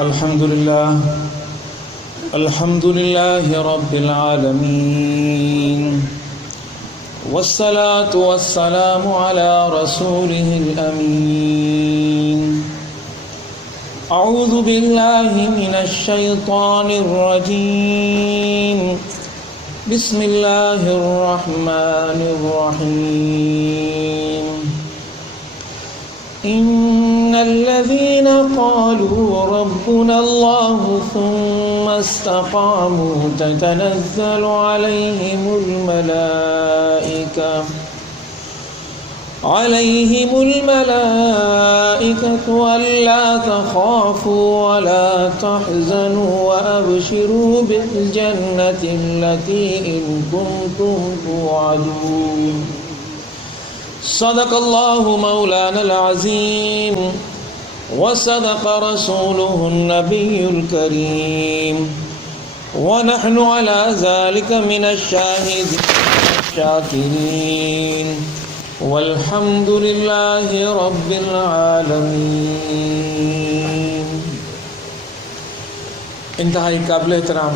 अल्हम्दुलिल्लाह रब्बिल आलमीन वस्सलातु वस्सलामु अला रसूलिहिल अमीन। अऊज़ु बिल्लाहि मिनश शैतानिर रजीम। बिस्मिल्लाहिर रहमानिर रहीम। इन्नल्लज़ीना क़ालू रब्बुनल्लाहु सुम्मा इस्तक़ामू ततनज़्ज़लु अलैहिमुल मलाइकतु अल्ला तख़ाफ़ू वला तहज़नू वअबशिरू बिल जन्नति अल्लती कुन्तुम तुअदून। सदक़ल्लाहु मौलानल अज़ीम व सदक़ रसूलुहुन नबियुल करीम व नहनु अला ज़ालिका मिनश शाहिदीन शाकिरीन वल्हम्दुलिल्लाहि रब्बिल आलमीन। इंतहाई काबिल एहतराम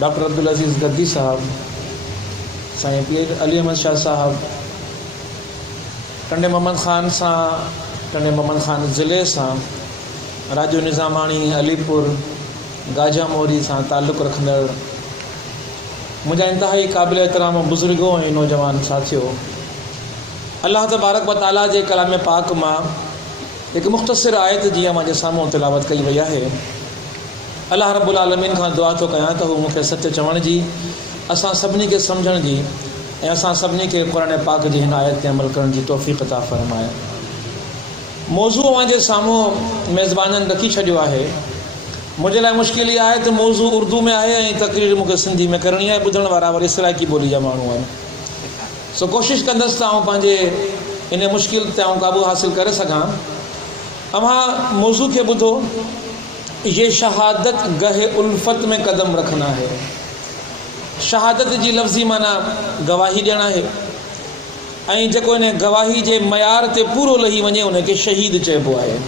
डॉक्टर अब्दुल अज़ीज़ गद्दी साहब, साईं पीर अली अहमद शाह साहब, टंडे मोहम्मद ख़ान ज़िले सां राजू निज़ामाणी अलीपुर गाजा मोरी सां ताल्लुक़ रखंदड़ मुंहिंजा इंतहाई क़ाबिल एहतराम बुज़ुर्गो ऐं नौजवान साथियो, अल्लाह तबारक व तआला जे कलाम पाक मां हिकु मुख़्तसिर आयत जीअं मुंहिंजे साम्हूं तिलावत कई वई आहे। अल्लाह रब्बुल आलमीन खां दुआ थो कयां त हू मूंखे सच चवण जी, असां सभिनी खे सम्झण जी ऐं असां सभिनी खे क़ुरान पाक जी हिन आयत ते अमल करण जी तौफ़ीक़ अता फ़रमाए। मौज़ू मुंहिंजे साम्हूं मेज़बाननि रखी छॾियो आहे। मुंहिंजे लाइ मुश्किल इहा आहे त मौज़ू उर्दू में आहे ऐं तक़रीर मूंखे सिंधी में करणी आहे। ॿुधण वारा वरी सराइकी ॿोली जा माण्हू आहिनि, सो कोशिशि कंदसि त आउं पंहिंजे इन मुश्किल ते आउं क़ाबू हासिल करे सघां। अव्हां मौज़ू खे ॿुधो, ये शहादत गहे उल्फत में कदम रखना है। शहादत जी लफ़्ज़ी माना गवाही ॾियणु आहे ऐं जेको इन गवाही जे मयार ते पूरो लही वञे उनखे शहीद चइबो आहे।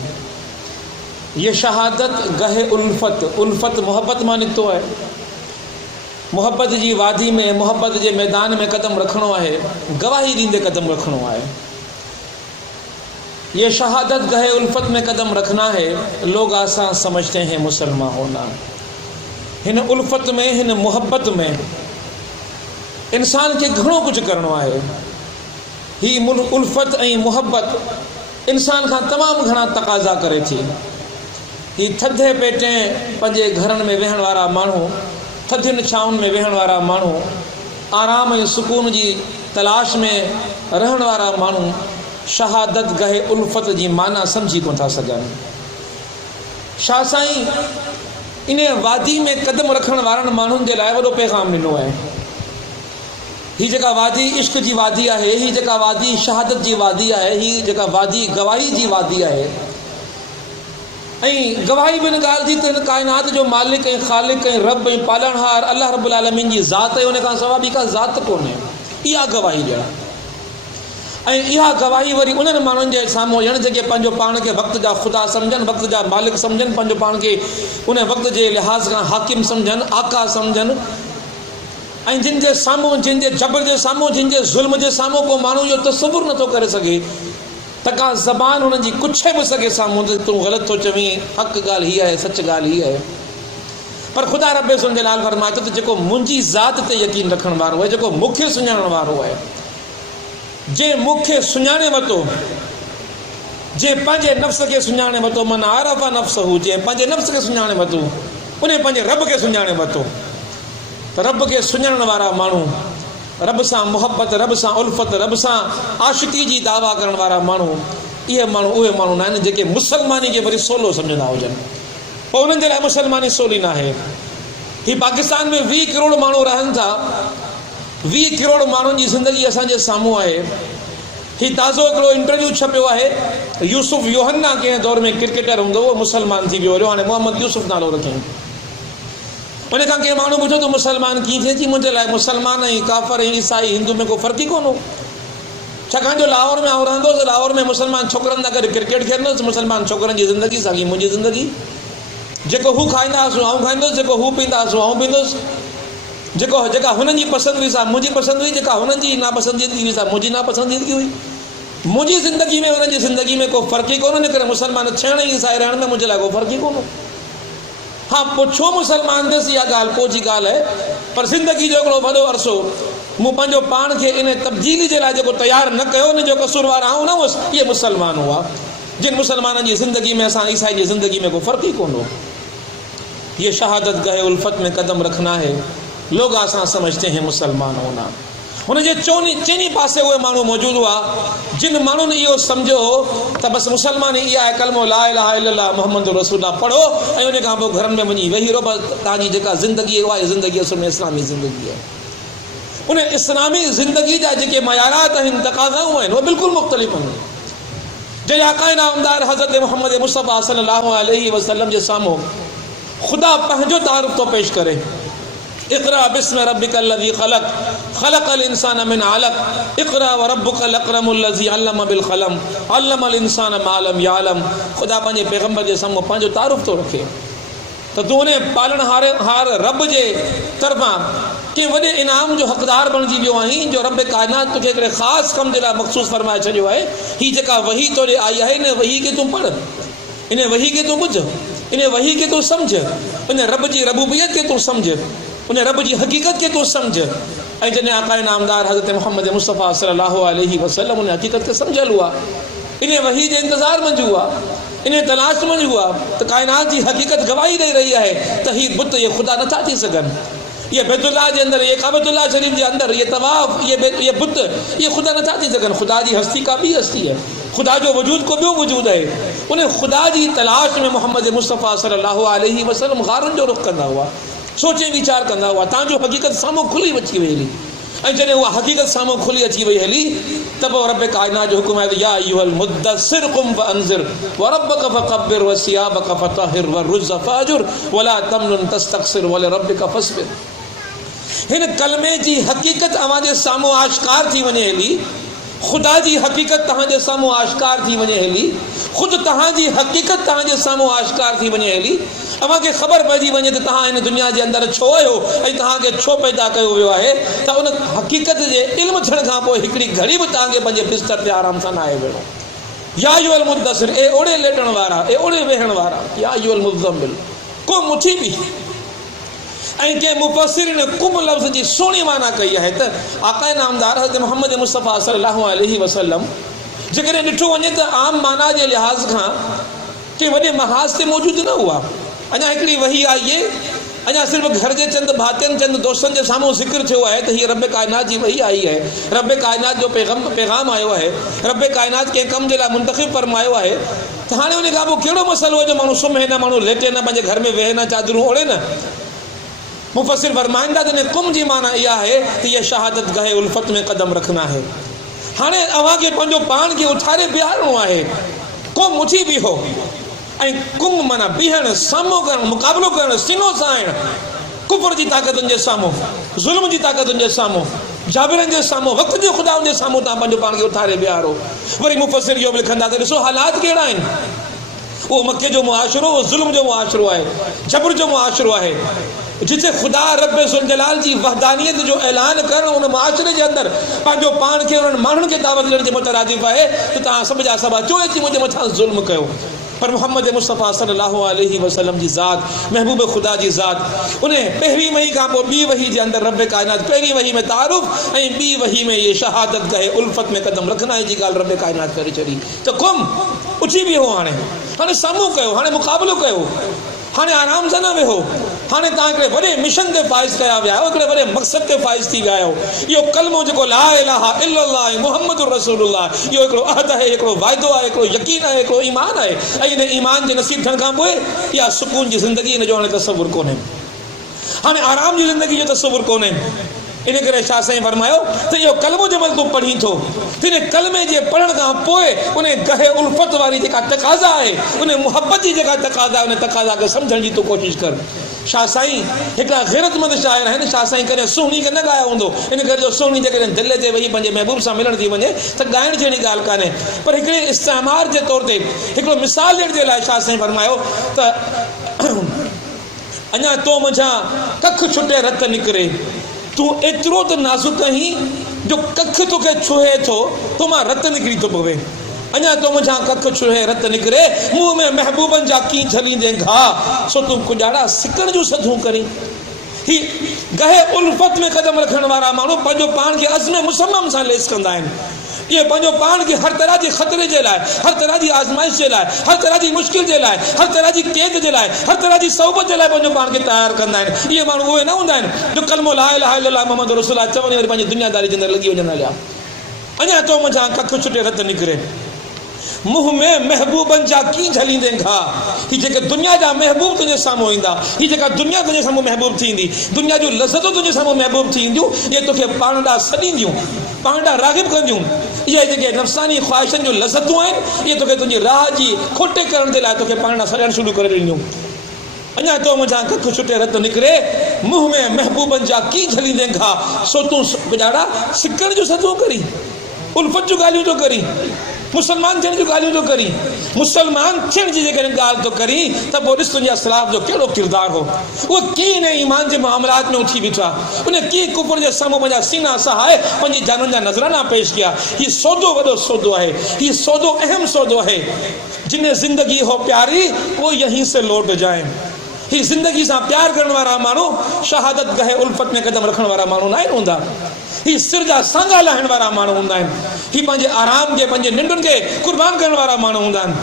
ये शहादत गहे उल्फत, उल्फत मोहब्बत मां निकितो आहे। मोहब्बत जी वादी में, मोहब्बत जे मैदान में कदम रखणो आहे, गवाही ॾींदे कदम रखणो आहे। ये शहादत गहे उल्फत में कदम रखना है, लोग आसान समझते हैं मुसलमान होना। हिन उल्फत में, हिन मोहब्बत में इंसान खे घणो कुझु करिणो आहे। ही उल्फत ऐं मोहब्बत इंसान खां तमामु घणा तक़ाज़ा करे थी। ही थधे पेटे पंहिंजे घरनि में वेहण वारा माण्हू, थधियुनि छाउनि में वेहण वारा माण्हू, आराम ऐं सुकून जी तलाश में रहण वारा माण्हू शहादत गहे उल्फत जी माना सम्झी कोन था सघनि। शाह साईं इन वादी में कदम रखण वारनि माण्हुनि जे लाइ वॾो पैगाम ॾिनो आहे। ही जेका वादी इश्क जी वादी आहे, ही जेका वादी शहादत जी वादी आहे, ही जेका वादी गवाही जी वादी आहे। ऐं गवाही बिन ॻाल्हि जी त हिन काइनात जो मालिक ऐं ख़ालिक ऐं रब ऐं पालणहार अल्लाह रब्बुल आलमीन जी ज़ात आहे, उन खां सवाइ ॿी का ज़ात कोन्हे। इहा गवाही ॾियणु ऐं इहा गवाही वरी उन्हनि माण्हुनि जे साम्हूं ॾियणु जेके पंहिंजो पाण खे वक़्त जा ख़ुदा सम्झनि, वक़्त जा मालिक सम्झनि, पंहिंजो पाण खे उन वक़्त जे लिहाज़ खां हाकिम सम्झनि, आका सम्झनि ऐं जिन जे साम्हूं, जिन जे जबर जे साम्हूं, जिन जे ज़ुल्म जे साम्हूं को माण्हू इहो तसवुरु नथो करे सघे त का ज़बान हुननि जी कुछे बि सघे साम्हूं त तूं ग़लति थो चवीं, हक़ ॻाल्हि हीअ आहे, सच ॻाल्हि हीअ आहे। पर ख़ुदा रब सुंहिंजे लाल फरमाए थो त जेको मुंहिंजी ज़ात ते यकीन रखण वारो आहे, जेको मूंखे सुञाणण वारो आहे, जे मूंखे सुञाणे वरितो, जे पंहिंजे नफ़्स खे सुञाणे वरितो, मन आरफ़ नफ़्सहू, जे पंहिंजे नफ़्स खे सुञाणे वरितो, उन पंहिंजे रब खे सुञाणे वरितो। त रब खे सुञाणण वारा माण्हू, रब सां मोहब्बत, रब सां उल्फत, रब सां आशिक़ी जी दावा करण वारा माण्हू, इहे माण्हू उहे माण्हू न आहिनि जेके मुसलमानी खे वरी सोलो सम्झंदा हुजनि। पोइ उन्हनि जे लाइ मुसलमानी सोली न आहे। ही पाकिस्तान में 20 करोड़ माण्हू रहनि था, 20 करोड़ माण्हुनि जी ज़िंदगी असांजे साम्हूं आहे। ही ताज़ो हिकिड़ो इंटरव्यू छपियो आहे, यूसुफ योहन्ना कंहिं दौर में क्रिकेटर हूंदो, उहो मुसलमान थी वियो हुयो, हाणे मोहम्मद यूसुफ नालो रखियईं। उन खां कंहिं माण्हू पुछो त मुसलमान कीअं थिए? मुंहिंजे लाइ मुसलमान ऐं काफ़र ऐं ईसाई हिंदू में को फ़र्क़ु ई कोन हो। छाकाणि जो लाहौर में आउं रहंदो हुउसि, लाहौर में मुसलमान छोकिरनि सां गॾु क्रिकेट खेॾंदुसि, मुसलमान छोकिरनि जी ज़िंदगी साॻी मुंहिंजी ज़िंदगी। जेको हू खाईंदा हुआसीं आऊं खाईंदुसि, जेको हू पींदा हुआसीं आऊं पींदुसि, जेका हुननि जी पसंदि हुई सा मुंहिंजी पसंदि हुई, जेका हुननि जी नापसंदीदगी हुई सा मुंहिंजी नापसंदीदगी हुई। मुंहिंजी ज़िंदगी में हुननि जी ज़िंदगी में को फ़र्क़ु ई कोन्हे, इन करे मुस्लमान थियण ऐं ईसाई रहण में मुंहिंजे लाइ को फ़र्क़ु ई कोन्हे। हाँ, पोइ छो मुस्लमान थियसि इहा ॻाल्हि पोइ जी ॻाल्हि आहे, पर ज़िंदगी जो हिकिड़ो वॾो अरसो मूं पंहिंजो पाण खे इन तब्दीली जे लाइ जेको तयारु न कयो, उन जो कसूरवार आऊं न हुउसि। इहे मुस्लमान हुआ जिन मुस्लमाननि जी ज़िंदगी में असां ईसाई जी ज़िंदगी में को फ़र्क़ु ई कोन हो। ये शहादत गए उल्फत में कदम रखना है, लोग आसां समझते हैं मुसलमान होना। हुनजे चइनी पासे उहे माण्हू मौजूदु हुआ जिन माण्हुनि इहो सम्झो त बसि मुसलमानी इहा आहे, कलमो ला इलाहा इल्लल्लाह मुहम्मद रसूलुल्लाह पढ़ो ऐं उन खां पोइ घरनि में वञी वेही रहो, बसि तव्हांजी जेका ज़िंदगी उहा ज़िंदगी असुल में इस्लामी ज़िंदगी आहे। उन इस्लामी ज़िंदगी जा जेके मयारात आहिनि, तक़ाज़ाऊं आहिनि, उहे बिल्कुलु मुख़्तलिफ़ आहिनि। जंहिं आका नामदार हज़रत मुहम्मद मुस्तफ़ा सल्लल्लाहु अलैहि वसल्लम जे साम्हूं ख़ुदा पंहिंजो तारुफ़ थो पेश करे, इक़रा बिस्मि रब्बिकल्लज़ी ख़लक़ ख़लक़ल इंसान मिन अलक़ इक़रा व रब्बुकल अकरमुल्लज़ी अल्लम बिल क़लम अल्लमल इंसान मा लम यअलम। ख़ुदा पंहिंजे पैगम्बर जे साम्हूं पंहिंजो तारुफ़ थो रखे त तूं उन पालणहार रब जे तरफ़ां कंहिं वॾे इनाम जो हक़दार बणिजी वियो आहीं, जो रब काइनात तोखे हिकिड़े ख़ासि कम जे लाइ मख़सूस फरमाए छॾियो आहे। हीअ जेका वही तोॾे आई आहे, इन वही खे तूं पढ़, इन वही खे तूं ॿुध, इन वही खे तूं सम्झ, इन रब जी रबूबियत खे तूं सम्झ, उन रब जी हक़ीक़त खे तूं सम्झ। ऐं जॾहिं आका नामदार हज़रत मुहम्मद मुस्तफ़ा सल्लल्लाहु अलैहि वसल्लम उन हक़ीक़त खे सम्झल हुआ, इन वही जे इंतज़ार मंझि हुआ, इन तलाश मंझि हुआ त काइनात जी हक़ीक़त गवाही ॾेई रही आहे त हीअ बुत इहे ख़ुदा नथा थी सघनि, ये बैतुल्लाह जे अंदरि, ये काबतुल्लाह शरीफ जे अंदरि, ये तवाफ़, ये बुत, ये ख़ुदा नथा थी सघनि। ख़ुदा जी हस्ती का ॿी हस्ती आहे, ख़ुदा जो वजूद को ॿियो वजूद आहे। उन ख़ुदा जी तलाश में मोहम्मद मुस्तफ़ा सल्लल्लाहु अलैहि वसल्लम गारनि जो रुख़ कंदा हुआ, सोचे वीचार कंदा हुआ, तव्हांजो हक़ीक़त साम्हूं खुली अची वई हली। ऐं जॾहिं उहा हक़ीक़त साम्हूं खुली अची वई हली त पोइ रब काइनात जो हुकुम आहे, या अय्युहल मुद्दसिर क़ुम फअंज़िर व रब्बक फकब्बिर व सियाबक फतहिर व रुज़ फअजुर वला तमनुन तस्तक्सिर व लिरब्बिक फस्बिर। हिन कलमे जी हक़ीक़त अव्हांजे साम्हूं आश्कार थी वञे हली, ख़ुदा जी हक़ीक़त तव्हांजे साम्हूं आश्कार थी वञे हली, ख़ुदि तव्हांजी हक़ीक़त तव्हांजे साम्हूं आश्कार थी वञे हली, अव्हांखे ख़बर पइजी वञे त तव्हां हिन दुनिया जे अंदरि छो आहियो ऐं तव्हांखे छो पैदा कयो वियो आहे, त उन हक़ीक़त जे इल्मु थियण खां पोइ हिकिड़ी घड़ी बि तव्हांखे पंहिंजे बिस्तर ते आराम सां न आहे वेठो। या अय्युहल मुद्दसिर, ए ओड़े लेटण वारा, ए ओड़े वेहण वारा, या अय्युहल मुज़्ज़म्मिल, को मुठी बि। ऐं कंहिं मुफ़स्सिरिन कुम लफ़्ज़ जी सुहिणी माना कई आहे त आका नामदार हज़रत मुहम्मद मुस्तफ़ा सल्लल्लाहु अलैहि वसल्लम जेकॾहिं ॾिठो वञे त आम माना जे लिहाज़ खां कंहिं वॾे महाज़ ते मौजूदु न हुआ। अञा हिकिड़ी वही आई आहे, अञा सिर्फ़ु घर जे चंद भातियुनि चंद दोस्तनि जे साम्हूं ज़िक्र थियो आहे त हीअ रब काइनात जी वही आई आहे, रब काइनात जो पैगाम आयो आहे, रब काइनात कंहिं कम जे लाइ मुंतख़िब फरमायो आहे। त हाणे उन खां पोइ कहिड़ो मसइलो आहे जो माण्हू सुम्हे न, माण्हू लेटे न, पंहिंजे घर में वेहे न, चादरूं ओढ़े न। मुफ़स्सिर फरमाईंदा त इन कुम जी माना इहा आहे त इहा शहादत गहे उल्फत में कदम रखना है। हाणे अव्हांखे पंहिंजो पाण खे उथारे बीहारणो आहे, को मुठी बीहो, ऐं कुम माना बीहण, साम्हूं करणु, मुक़ाबिलो करणु, सीनो साइण, कुफर जी ताक़तुनि जे साम्हूं, ज़ुल्म जी ताक़तुनि जे साम्हूं, जाबिरनि जे साम्हूं, वक़्त जे ख़ुदाउनि जे साम्हूं तव्हां पंहिंजो पाण खे उथारे बीहारो। वरी मुफ़स्सिर इहो बि लिखंदा त ॾिसो हालात कहिड़ा आहिनि। उहो मके जो मुआशिरो, उहो ज़ुल्म जो मुआशिरो आहे, जबर जो मुआशिरो आहे, जिथे ख़ुदा रब ज़ुलजलाल जी वहदानियत जो ऐलान करणु उन मुआशिरे जे अंदरि पंहिंजो पाण खे उन्हनि माण्हुनि खे दावत ॾियण जे मुतरादिफ़ आहे त तव्हां सभ जा सभु अचो अची मुंहिंजे मथां ज़ुल्म कयो। पर मोहम्मद मुस्तफ़ा सल्लल्लाहु अलैहि वसल्लम जी ज़ात, महबूब ख़ुदा जी ज़ात, उन पहिरीं वही खां पोइ ॿी वही जे अंदरि रब काइनात, पहिरीं वही में तारुफ़ ऐं ॿी वही में इहे शहादत गहे उल्फत में कदम रखना जी ॻाल्हि रब काइनात करे छॾी। त कुम उथी बीहो, हाणे साम्हूं कयो, हाणे मुक़ाबिलो कयो, हाणे आराम सां न वेहो, हाणे तव्हां हिकिड़े वॾे मिशन ते फ़ाइज़ कया विया आहियो, हिकिड़े वॾे मक़सद ते फ़ाइज़ थी विया आहियो। इहो कलमो जेको ला इलाहा इल्लल्लाह मुहम्मदुर रसूलुल्लाह, इहो हिकिड़ो अहद आहे, हिकिड़ो वाइदो आहे, हिकिड़ो यकीन आहे, हिकिड़ो ईमान आहे। ऐं इन ईमान जे नसीब थियण खां पोइ इहा सुकून जी ज़िंदगी, इन जो हाणे तसवुरु कोन्हे, हाणे आराम जी ज़िंदगी जो तसवुरु कोन्हे। इन करे छा साईं फरमायो त इहो कलमो जंहिंमहिल तूं पढ़ी थो त इन कलमे जे पढ़ण खां पोइ उन गहे उल्फत वारी जेका तक़ाज़ा आहे, उन मुहबत जी जेका तक़ाज़ा आहे, उन तक़ाज़ा खे सम्झण जी तूं कोशिशि कर। शाह साईं हिकिड़ा ग़ैरतमंद शाइर आहिनि। शाह साईं कॾहिं सुहिणी खे न ॻायो हूंदो, इन करे जो सुहिणी जेकॾहिं दिलि ते वेही पंहिंजे महबूब सां मिलण थी वञे त ॻाइण जहिड़ी ॻाल्हि कान्हे। पर हिकिड़े इस्तेमार जे तौर ते हिकिड़ो मिसाल ॾियण जे लाइ शाह साईं फरमायो त अञा तो मुंहिंजा कख छुटे रत निकिरे, तूं एतिरो त नाज़ुक आहीं जो कख तोखे छुहे थो तो मां रत निकिरी थो पवे। अञा तो मुंहिंजा कख छुहे रत निकिरे, मुंहं में महबूबनि जा की झलींदे घा, सो तूं कुॼाड़ा सिकण जूं सधूं करी। ही गहे उल्फत में क़दम रखण वारा माण्हू पंहिंजो पाण खे अज़्म मुसम्मम सां लेस कंदा आहिनि। ये पंहिंजो पाण खे हर तरह जे ख़तरे जे लाइ, हर तरह जी आज़माइश जे लाइ, हर तरह जी मुश्किल जे लाइ, हर तरह जी क़ैद जे लाइ, हर तरह जी सोबत जे लाइ पंहिंजो पाण खे तयारु कंदा आहिनि। इहे माण्हू उहे न हूंदा आहिनि जो कलमो ला इलाहा इल्लल्लाह मुहम्मद रसूलुल्लाह चवनि वरी पंहिंजी दुनियादारी जे अंदरि लॻी वञनि हलिया। अञा तो मुंहिंजा कख छुटे रत निकिरे, मुंह में महबूबनि जा की झलींदे घा। ही जेके दुनिया जा महबूब तुंहिंजे साम्हूं ईंदा, ही जेका दुनिया तुंहिंजे साम्हूं महबूब थींदी, दुनिया जूं लज़तूं तुंहिंजे साम्हूं महबूब थींदियूं, इहे तोखे पाण ॾांहुं सॾींदियूं, पाण ॾांहुं राग़िब कंदियूं। इहे जेके नफ़्सानी ख़्वाहिशनि जूं लज़तूं आहिनि, इहे तोखे तुंहिंजी राह जी खोटे करण जे लाइ तोखे पाण ॾांहुं सॾणु शुरू करे ॾींदियूं। अञा तो मुंहिंजा कख छुटे रत निकिरे, मुंह में महबूबनि जा की झलींदे घा, सो तूं गुजारा सिकण जूं सधूं करी, उल्फत जूं ॻाल्हियूं थो करी, मुसलमान थियण जूं ॻाल्हियूं थो करी। मुसलमान थियण जी जेकॾहिं ॻाल्हि थो करी त पोइ ॾिस तुंहिंजे असलाफ जो कहिड़ो किरदारु हो। उहो कीअं न ईमान जे मामलात में उथी बीठा, उन कीअं कुफर जे साम्हूं पंहिंजा सीना सहाए पंहिंजी जाननि जा नज़राना पेश कया। हीउ सौदो वॾो सौदो आहे, हीउ सौदो अहम सौदो आहे। जिन्हें ज़िंदगी हो प्यारी वो यहीं से लौट जाए। ही ज़िंदगी सां प्यार करण वारा माण्हू शहादत गहे उल्फत में क़दम रखण वारा माण्हू न आहिनि हूंदा। ही सिर जा सांगा लाहिण वारा माण्हू हूंदा आहिनि। ही पंहिंजे आराम जे पंहिंजे निंडुनि खे कुर्बान करण वारा माण्हू हूंदा आहिनि।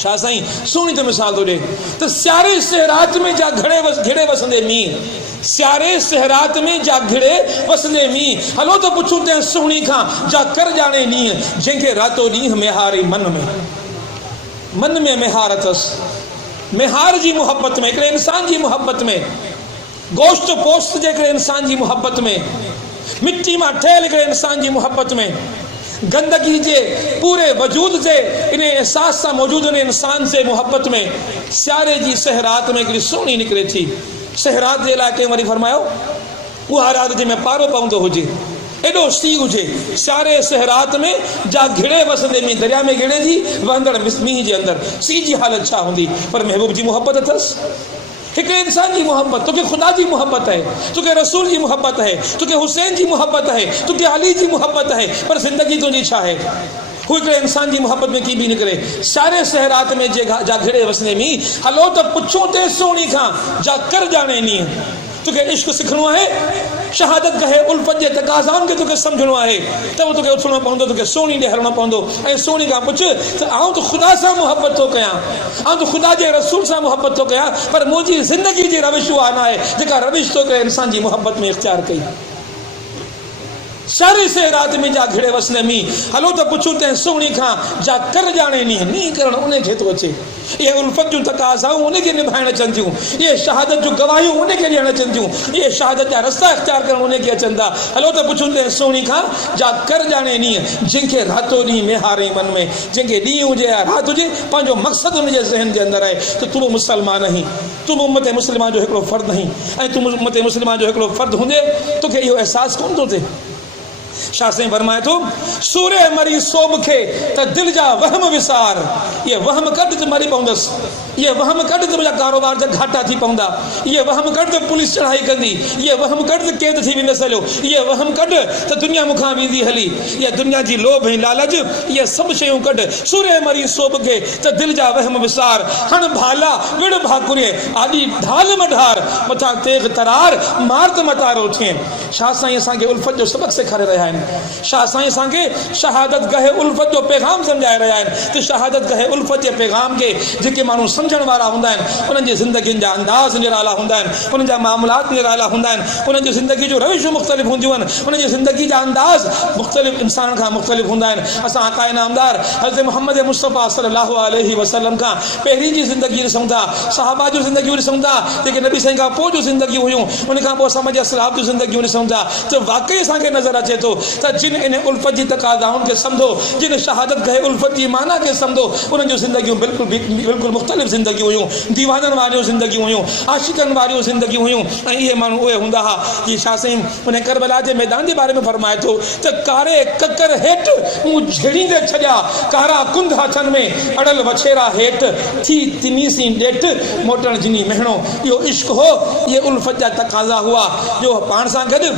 शाह साईं सुहिणी त मिसाल थो ॾिए त सियारे सहरात में जा घिड़े वसंदे मींहुं, सियारे सहरात में जा घिड़े वसंदे मींहुं, हलो त पुछूं तंहिं सुहिणी खां जा कर ॼाणे नींहं, जंहिंखे रातो ॾींहुं मेहारी मन में मेहार अथसि। मेहार जी मुहबत में, हिकिड़े इंसान जी मुहबत में, गोश्त पोस्त जे हिकिड़े इंसान जी मुहबत में, मिट्टी मां ठहियल हिकिड़े इंसान जी मुहबत में, गंदगी जे पूरे वजूद जे इन एहसास सां मौजूदु इंसान जे मुहबत में सियारे जी सहरात में हिकिड़ी सुहिणी निकिरे थी। सहरात जे लाइ कंहिं वरी फरमायो उहा राति जंहिंमें पारो पवंदो हुजे, एॾो सीउ हुजे, सियारे सहरात में जा घिड़े वसंदे में, दरिया में घिड़े जी वहंदड़ मींहं जे अंदरि सीउ जी हालत छा हूंदी। पर महबूब जी मुहबत अथसि, हिकिड़े इंसान जी मुहबत, तोखे ख़ुदा जी मुहबत है, तोखे रसूल जी मुहबत है, तोखे हुसैन जी मुहबत है, तोखे अली जी मुहबत है, पर ज़िंदगी तुंहिंजी छा है। हू हिकिड़े इंसान जी मुहबत में की बि निकिरे। सारे सहरात में जा घिड़े वसंदे मींहं, हलो त पुछूं ते सुहिणी खां जा कर ॼाणे नींहं। तोखे इश्क सिखणो आहे, शहादत गहे उल्फत जे तकाज़ाउनि खे तोखे सम्झणो आहे, त उहो तोखे उथणो पवंदो, तोखे सुहिणी ॾे हलणो पवंदो ऐं सुहिणी खां पुछ त आउं त ख़ुदा सां मुहबत थो कयां, आउं त ख़ुदा जे रसूल सां मुहबत थो कयां, पर मुंहिंजी ज़िंदगी जी रविश उहा न आहे जेका रविश तो करे इंसान जी मुहबत में इख़्तियार कई। सारे सहरात में जा घिड़े वसंदे मींहं, हलो त पुछूं तंहिं सुहिणी खां जा कर ॼाणे नींहं। नींहं करणु उन खे थो अचे, इहे उल्फत जूं तकाज़ाऊं उनखे निभाइण अचनि थियूं, इहे शहादत जूं गवाहियूं उनखे ॾियण अचनि थियूं, इहे शहादत जा रस्ता इख़्तियार करणु उनखे अचनि था। हलो त पुछूं तंहिं सुहिणी खां जा कर ॼाणे नींहं, जंहिंखे रातो ॾींहुं मेहारे मन में, जंहिंखे ॾींहुं हुजे या राति हुजे, पंहिंजो मक़सदु हुनजे ज़हन जे अंदरि आहे त तूं मुस्लमान आहीं, तूं उम्मत मुस्लिमा जो हिकिड़ो फ़र्द आहीं ऐं तूं उम्मत मुस्लिमा जो हिकिड़ो फ़र्द हूंदे तोखे इहो अहसासु कोन थो थिए। शाह साईं फरमाए थो, सूरे मरी सोब खे त दिलि जा वहम विसार, ये वहम कढ त मरी पवंदसि, ये वहम कढ त मुंहिंजा कारोबार जा घाटा थी पवंदा, ये वहम कढ त पुलिस चढ़ाई कंदी, ये वहम कढ त क़ैद थी वेंदसि हलियो, ये वहम कढ त दुनिया मूंखां वेंदी हली, ये दुनिया जी लोभ ऐं लालच, ये सभु शयूं कढ। सूरे मरी सोब खे त दिलि जा वहम विसार, हण भाला विड़ भाकुरे आॾी ढाल मढार, मथां तेग तरार मार त मतारो थिए। शाह साईं असांखे उल्फत जो सबक़ सेखारे रहिया आहिनि। शाह साईं असांखे शहादत गहे उल्फत जो पैगाम सम्झाए रहिया आहिनि त शहादत गहे उल्फत जे पैगाम खे जेके माण्हू सम्झण वारा हूंदा आहिनि, उन्हनि जी ज़िंदगियुनि जा अंदाज़ निराला हूंदा आहिनि, उन्हनि जा मामलात निराला हूंदा आहिनि, उन्हनि जी ज़िंदगी जो रविशूं मुख़्तलिफ़ हूंदियूं आहिनि, उन्हनि जी ज़िंदगी जा अंदाज़ मुख़्तलिफ़ इंसाननि खां मुख़्तलिफ़ हूंदा आहिनि। असां आक़ाए नामदार हज़रत मुहम्मद मुस्तफ़ा सल्लल्लाहु अलैहि वसल्लम खां पहिरीं जी ज़िंदगी ॾिसूं था, सहाबा जूं ज़िंदगियूं ॾिसूं था, जेके नबी साईं खां पोइ जूं ज़िंदगियूं हुयूं, उन खां पोइ असां पंहिंजे असलाफ जूं ज़िंदगियूं ॾिसूं था, त वाक़ई असांखे नज़र अचे थो त जिन इन उल्फत जी तकाज़ाउनि खे सम्झो, जिन शहादत गए उल्फत जी माना खे सम्झो, उन्हनि जूं ज़िंदगियूं बिल्कुलु मुख़्तलिफ़ ज़िंदगियूं हुयूं, दीवाननि वारियूं ज़िंदगियूं हुयूं, आशिक़नि वारियूं ज़िंदगियूं हुयूं। ऐं इहे माण्हू उहे हूंदा हुआ जी शाह साईं उन करबला जे मैदान जे बारे में फरमाए थो त कारे ककर हेठि मूं झेड़ींदे छॾिया, कारा कुंद हथनि में अड़ल वछेरा हेठि थी तिमीसी ॾेठि मोटण जिनी महणो। इहो इश्क हो, इहे उल्फत जा तक़ाज़ा हुआ जो पाण सां गॾु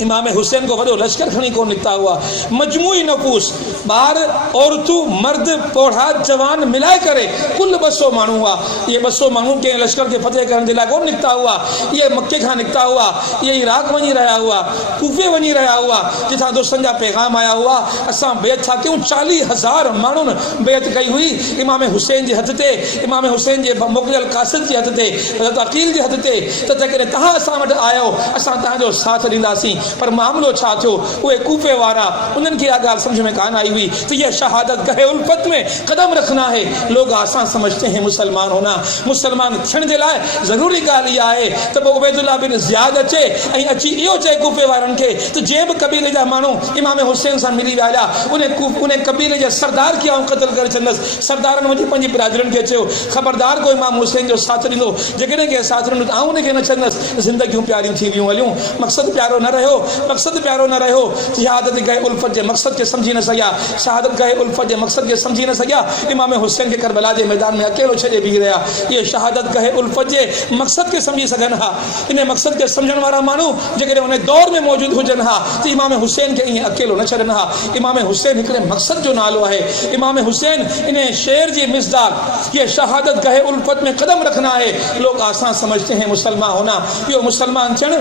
इमाम हुसैन को वॾो लश्कर खणी कोन निकिता हुआ। मजमूई नफ़ूस, ॿार औरतूं मर्द पोढ़ा जवान मिलाए करे कुल 200 माण्हू हुआ। इहे 200 माण्हू कंहिं लश्कर खे फतेह करण जे लाइ कोन निकिता हुआ। इहे मके खां निकिता हुआ, इहे इराक वञी रहिया हुआ, कूफे वञी रहिया हुआ, जिथां दोस्तनि जा पैगाम आया हुआ। असां बेत छा कयूं, 40,000 माण्हुनि बेत कई हुई इमाम हुसैन जे हथ ते, इमाम हुसैन जे मोकिलियल कासिद जे हथ ते, हज़रत अकील जे हथ ते, त जेकॾहिं तव्हां असां वटि आयो असां तव्हांजो साथ ॾींदासीं। पर मामलो छा थियो, उहे कूफे वारा उन्हनि खे इहा ॻाल्हि सम्झ में कान आई हुई त ये शहादत गहे उल्फत में कदम रखना है। लोग आसान समझते हैं मुसलमान होना, मुसलमान थियण जे लाइ ज़रूरी ॻाल्हि इहा आहे त पोइ उबैदुल्लाह बिन ज़ियाद अचे ऐं अची इहो चए कूफे वारनि खे त जंहिं बि कबीले जा माण्हू इमाम हुसैन सां मिली विया हुआ, उन कबीले जे सरदार खे आउं क़तल करे छॾंदुसि। सरदारनि वञी पंहिंजी बिरादरनि खे चयो ख़बरदार को इमाम हुसैन जो साथ ॾींदो, जेकॾहिं कंहिं साथ ॾींदो आउं उनखे न छॾंदुसि। ज़िंदगियूं प्यारियूं थी वियूं हलियूं, मक़सदु प्यारो न रहियो, मक़सदु प्यारो न रहियो। शहादत गए उल्फत जे मक़सद खे सम्झी न सघिया, शहादत गए उल्फत जे मक़सद खे सम्झी न सघिया। इमाम हुसैन खे करबला जे मैदान में अकेलो छॾे बीह रहिया। इहे शहादत गए उल्फत जे मक़सद खे सम्झी सघनि हा। इन मक़सद खे सम्झण वारा माण्हू जेकॾहिं उन दौर में मौजूदु हुजनि हा त इमाम हुसैन खे ईअं अकेलो न छॾनि हा। इमाम हुसैन हिकिड़े मक़सद जो नालो आहे। इमाम हुसैन इन शेर जी मिसदाक, ये शहादत गए उल्फत में कदम रखना है, लोग आसान समझते हैं मुसलमान होना। इहो मुसलमान थियणु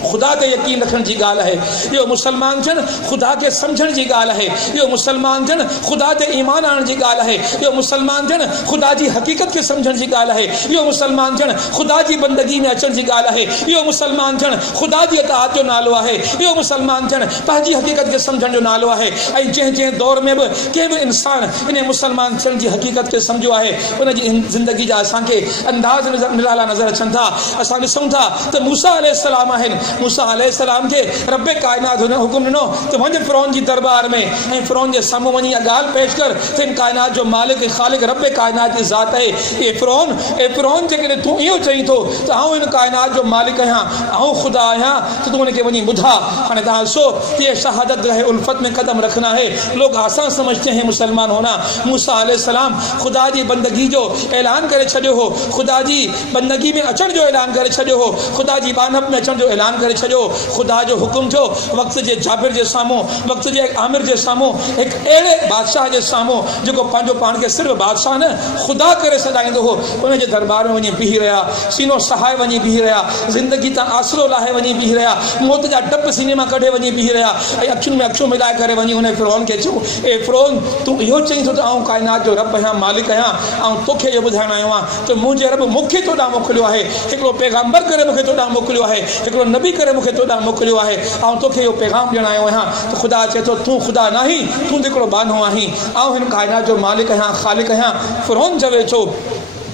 खुदा ते यकीन रखण जी ॻाल्हि आहे। इहो मुसलमान थियणु खुदा खे सम्झण जी ॻाल्हि आहे। इहो मुसलमान थियणु खुदा ते ईमान आणण जी ॻाल्हि आहे। इहो मुसलमान थियणु खुदा जी हक़ीक़त खे सम्झण जी ॻाल्हि आहे। इहो मुसलमान थियणु खुदा जी बंदगी में अचण जी ॻाल्हि आहे। इहो मुसलमान थियणु खुदा जी अताअत जो नालो आहे। इहो मुसलमान थियणु पंहिंजी हक़ीक़त खे सम्झण जो नालो आहे। ऐं जंहिं दौर में बि कंहिं बि इंसान इन मुसलमान थियण जी हक़ीक़त खे सम्झो आहे, उनजी ज़िंदगी जा असांखे अंदाज़ निराला नज़र अचनि था। असां ॾिसूं था त मूसा अलैहिस्सलाम आहिनि, मूसा अलैहिस्सलाम खे रब्बे कायनात हुन हुकुम ॾिनो त वञ फ़िरौन जी दरबार में ऐं फ़िरौन जे साम्हूं वञी इहा ॻाल्हि पेश कर त इन कायनात जो मालिक ख़ालिक रब्बे कायनात जी ज़ात आहे। ए फ़िरौन जेकॾहिं तूं इहो चईं थो त आउं इन कायनात जो मालिक आहियां, आउं ख़ुदा आहियां, त तूं उनखे वञी ॿुधा। हाणे तव्हां ॾिसो ये शहादत गए उल्फत में कदम रखना है, लोग आसान समझते हैं मुसलमान होना। मूसा अलैहिस्सलाम ख़ुदा जी बंदगी जो ऐलान करे छॾियो हो, ख़ुदा जी बंदगी में अचण जो ऐलान करे छॾियो हो, ख़ुदा जी बानप में अचण जो ऐलान करे छॾियो। ख़ुदा जो हुकुम थियो वक़्त जे जाबिर जे साम्हूं, वक़्त जे आमिर जे साम्हूं, हिकु अहिड़े बादशाह जे साम्हूं जेको पंहिंजो पाण खे सिर्फ़ु बादशाह न ख़ुदा करे सॾाईंदो हो, उनजे दरबार में वञी बीह रहिया, सीनो सहाए वञी बीह रहिया, ज़िंदगी तां आसरो लाहे वञी बीह रहिया, मौत जा डप सीने मां कढे वञी बीह रहिया, ऐं अखियुनि में अखियूं मिलाए करे वञी उन फ़िरौन खे चयो, ए फ़िरौन तूं इहो चईं थो त आउं कायनात जो रब आहियां, मालिक आहियां, ऐं तोखे इहो ॿुधाइण आयो आहियां त मुंहिंजे रब मूंखे तोॾां मोकिलियो आहे, हिकिड़ो पैगाम्बर करे मूंखे तोॾां मोकिलियो आहे, हिकिड़ो नबी करे मूंखे तोॾां मोकिलियो आहे, ऐं तोखे इहो पैगाम ॾियणु आयो आहियां त ख़ुदा चए थो तूं ख़ुदा न आहीं, तूं हिकिड़ो बानो आहीं, आउं हिन कायनात जो मालिक आहियां, ख़ालिक आहियां। फ़िरौन चवे थो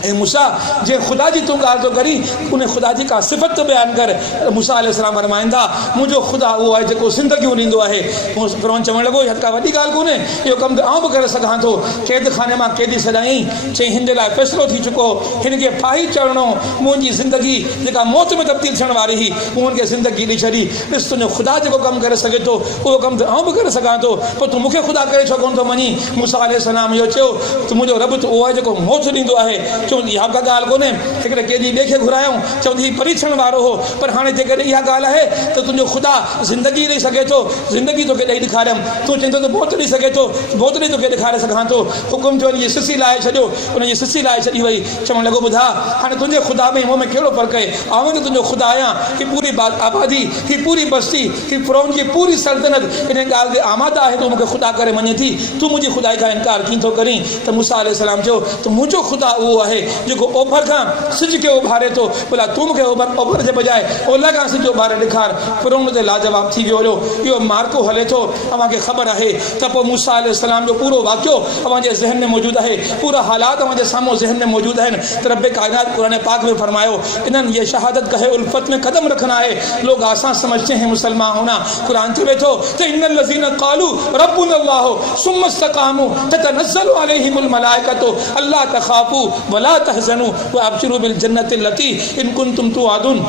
ऐं मूसा जे ख़ुदा जी तूं ॻाल्हि थो करी, उन ख़ुदा जी का सिफ़त बयानु कर। मूसा अलैहिस्सलाम फरमाईंदा मुंहिंजो ख़ुदा उहो आहे जेको ज़िंदगियूं ॾींदो आहे। फ़िरौन चवणु लॻो इहा का वॾी ॻाल्हि कोन्हे, इहो कमु त आउं बि करे सघां थो। क़ैद खाने मां क़ैदी सॾायईं, चई हिन जे लाइ फ़ैसिलो थी चुको, हिन खे फाही चढ़णो, मुंहिंजी ज़िंदगी जेका मौत में तब्दील थियण वारी हुई उन्हनि खे ज़िंदगी ॾेई छॾी। ॾिस तुंहिंजो ख़ुदा जेको कमु करे सघे थो उहो कमु त आउं बि करे सघां थो, पोइ तूं मूंखे ख़ुदा करे छो कोन थो मञी। मूसा अलैहिस्सलाम इहो चयो त मुंहिंजो रब त उहो आहे जेको मौत ॾींदो आहे। चयो इहा का ॻाल्हि कोन्हे, हिकिड़े कैदी ॿिए खे घुरायूं, चवंदी हीउ परीक्षण वारो हो, पर हाणे जेकॾहिं इहा ॻाल्हि आहे त तुंहिंजो ख़ुदा ज़िंदगी ॾेई सघे थो, ज़िंदगी तोखे ॾेई ॾेखारियमि, तूं चवंदो त मौत ॾेई सघे थो, मौत ॾेई तोखे ॾेखारे सघां थो। हुकुम थियो इनजी सिसी लाहे छॾियो, उनजी सिसी लाहे छॾी वई। चवणु लॻो ॿुधा हाणे तुंहिंजे ख़ुदा में मूं में कहिड़ो फ़र्क़ु आहे, आउं त तुंहिंजो ख़ुदा आहियां, हीअ पूरी आबादी, हीअ पूरी बस्ती, हीअ फ़िरौन जी पूरी सल्तनत इन ॻाल्हि ते आमादा आहे, तूं मूंखे ख़ुदा करे मञे थी, तूं मुंहिंजी ख़ुदाई खां इनकार कीअं थो करीं। त मूसा अलैहिस्सलाम चयो त मुंहिंजो ख़ुदा उहो आहे आहे जेको ओभर खां सिज खे उभारे थो, भला तूं मूंखे ओभर जे बजाए ओलह खां सिज उभारे ॾेखार। फिरौन ते लाजवाब थी वियो हुयो। इहो मार्को हले थो, अव्हांखे ख़बर आहे त पोइ मूसा अलैहिस्सलाम जो पूरो वाक़ियो अव्हांजे ज़हन में मौजूदु आहे, पूरा हालात अव्हांजे साम्हूं ज़हन में मौजूदु आहिनि त रब कायनात कुरान पाक में फरमायो इन्हनि ये शहादत कहे उल्फत में कदम रखना है, लोग आसान समझते हैं मुसलमान होना। कुरान चवे थो त इन्नल लज़ीना क़ालू रब्बुनल्लाहु सुम्मा इस्तक़ामू ततनज़्ज़लु अलैहिमुल मलाइकतु अल्ला तख़ाफू वला तहज़नू व अबशिरू बिल जन्नतिल लती इन कुंतुम तुआदुन।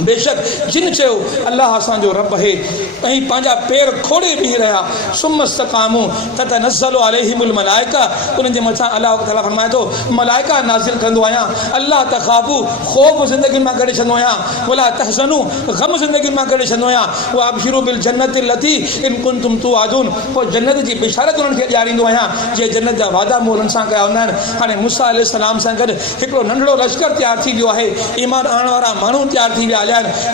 बेशक जिन चयो अल्लाह असांजो रब है ऐं पंहिंजा पेर खोड़े बीह रहिया, सुम्मा इस्तक़ामू ततनज़्ज़लु अलैहिमुल मलाइका, उन्हनि जे मथां अल्लाह ताला फरमाए थो मलाइका नाज़िल कंदो आहियां। अल्लाह तख़ाफू ख़ौफ़ ज़िंदगी मां कढी छॾंदो आहियां, वला तहज़नू ग़म ज़िंदगी मां कढी छॾंदो आहियां, व अबशिरू बिल जन्नतिल लती इन कुंतुम तुआदुन, पोइ जन्नत जी बिशारत उन्हनि खे ॾियारींदो आहियां जे जन्नत जा वादा मोलनि सां कया हूंदा आहिनि। हाणे मूसा अलैहिस्सलाम सां गॾु हिकिड़ो नंढड़ो लश्कर तयारु थी वियो आहे, ईमान आणण वारा माण्हू तयारु थी विया आहिनि।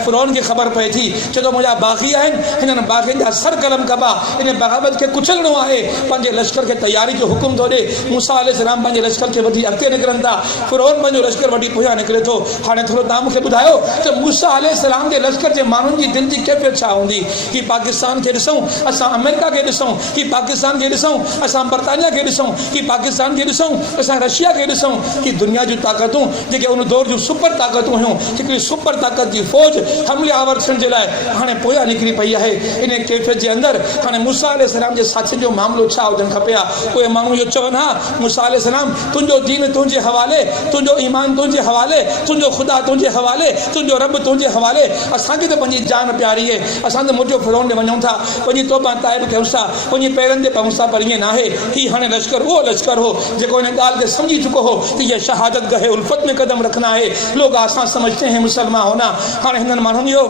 फिरौन खे ख़बर पए थी, चए थो मुंहिंजा बाग़ी आहिनि, हिननि बाग़ियुनि जा सर कलम कबा, इन बग़ावत खे कुचलणो आहे, पंहिंजे लश्कर खे तयारी जो हुकुम थो ॾे। मूसा अलैहिस्सलाम पंहिंजे लश्कर खे वठी अॻिते निकिरनि था, फिरौन पंहिंजो लश्कर वठी पुठियां निकिरे थो। हाणे थोरो तव्हां मूंखे ॿुधायो त मूसा अलैहिस्सलाम जे लश्कर जे माण्हुनि जी दिलि जी कैफ़ियत छा हूंदी? कि पाकिस्तान खे ॾिसूं, असां अमेरिका खे ॾिसूं, कि पाकिस्तान खे ॾिसूं, असां बरतानिया खे ॾिसूं, कि पाकिस्तान खे ॾिसूं, असां रशिया खे ॾिसूं, कि दुनिया जूं ताक़तूं जेके उन दौर जूं सुपर ताक़तूं हुयूं, हिकिड़ी सुपर ताक़त जी फ़ौज हमले आवर थियण जे लाइ हाणे पोयां निकिरी पई आहे। इन कैफ़ियत जे अंदरि हाणे मूसा अलैहिस्सलाम जे साथियुनि जो मामिलो छा हुजणु खपे हा? उहे माण्हू इहो चवनि हा मूसा अलैहिस्सलाम तुंहिंजो दीन तुंहिंजे हवाले, तुंहिंजो ईमान तुंहिंजे हवाले, तुंहिंजो ख़ुदा तुंहिंजे हवाले, तुंहिंजो रब तुंहिंजे हवाले, असांखे त पंहिंजी जान प्यारी आहे, असां त मुंहिंजो फिरौन ॾे वञूं था, वञी तौबा ताइब कयूं था, वञी पेरनि ते पऊं था, पर ईअं न आहे। हीउ हाणे लश्कर उहो लश्कर हो जेको हिन ॻाल्हि खे सम्झी चुको हो कि ये शहादत गहे उल्फत में कदम रखना है, लोग आसान समझते हैं मुसलमान होना। हाणे हिननि माण्हुनि इहो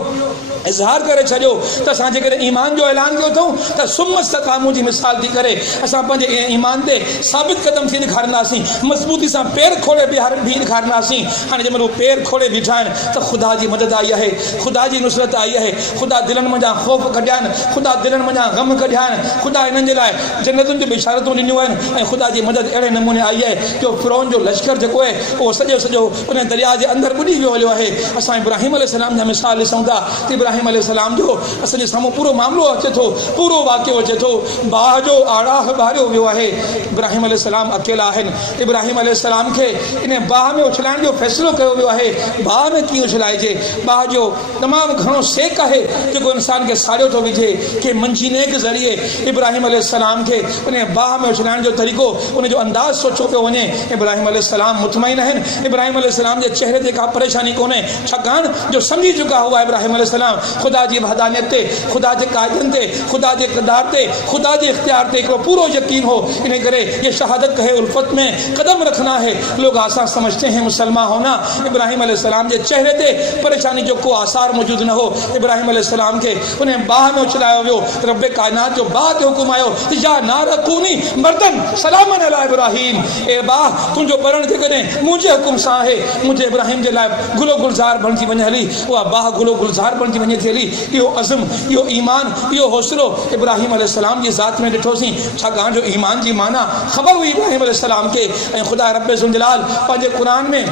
इज़हार करे छॾियो त असां जेकॾहिं ईमान जो ऐलान कयो अथऊं त सुम्मा इस्तक़ामू जी मिसाल थी करे असां पंहिंजे ईमान ते साबित क़दम थी ॾेखारींदासीं, मज़बूती सां पेर खोले बीह ॾेखारींदासीं। हाणे जंहिं महिल उहे पेर खोले बीठा आहिनि त ख़ुदा जी मदद आई आहे, ख़ुदा जी नुसरत आई आहे, ख़ुदा दिलनि मंझां ख़ौफ़ कढिया आहिनि, ख़ुदा दिलनि मंझां ग़म कढिया आहिनि, ख़ुदा हिननि जे लाइ जन्नतुनि जूं बिशारतूं ॾिनियूं आहिनि ऐं ख़ुदा जी मदद अहिड़े नमूने आई आहे जो फिरौन जो लश्कर जेको आहे उहो सॼो उन दरिया जे अंदरि ॿुॾी वियो हलियो आहे। असां इब्राहिम अलैहिस्सलाम जा मिसाल ॾिसूं था त इब्राहिम अलैहिस्सलाम जो असांजे साम्हूं पूरो मामिलो अचे थो, पूरो वाक़ियो अचे थो। बाह जो आड़ाह ॿारियो वियो आहे, इब्राहिम अलैहिस्सलाम अकेला आहिनि, इब्राहिम अलैहिस्सलाम खे इन बाह में उछलाइण जो फ़ैसिलो कयो वियो आहे। बाह में कीअं उछलाइजे? बाह जो तमामु घणो सेक आहे जेको इंसान खे साड़ियो थो विझे, कि मंझीने के ज़रिए इब्राहिम अलैहिस्सलाम खे उन बाह में उछलाइण जो तरीक़ो, उन जो अंदाज़ सोचो पियो वञे। इब्राहिम अलैहिस्सलाम मुतमईन आहिनि, इब्राहिम अलैहिस्सलाम जे चेहरे ते का परेशानी कोन्हे, छाकाणि जो सम्झी चुका हुआ इब्राहिम अलैहिस्सलाम ख़ुदा जी वहदानियत ते, ख़ुदा जे क़ाइदनि ते, ख़ुदा जे किरदार ते, ख़ुदा जे इख्तियार ते हिकिड़ो पूरो यकीन हो। इन करे ये शहादत कहे उल्फत में कदम रखना है, लोग आसान समझते हैं मुसलमान होना। इब्राहिम अलैहिस्सलाम जे चेहरे ते परेशानी जो को आसार मौजूदु न हो। इब्राहिम अलैहिस्सलाम खे उन बाह में उछलायो वियो, रब कायनात जो बाह ते हुकुम आयो या नार कूनी मर्दन सलामन अला इब्राहिम, ए बाह तुंहिंजो ॿरण जेकॾहिं मुंहिंजे हुकुम सां आहे, मुंहिंजे इब्राहिम जे लाइ गुलो गुलज़ार बणिजी वञे हली, उहा बाह गुलो गुलज़ार बणिजी वञे थी हली। इहो अज़म, इहो ईमान, इहो हौसलो इब्राहिम अलैहिस्सलाम जी ज़ात में ॾिठोसीं, छाकाणि जो ईमान जी माना ख़बर हुई इब्राहिम अलैहिस्सलाम खे। ऐं ख़ुदा रब ज़ुल जलाल पंहिंजे क़ुरान में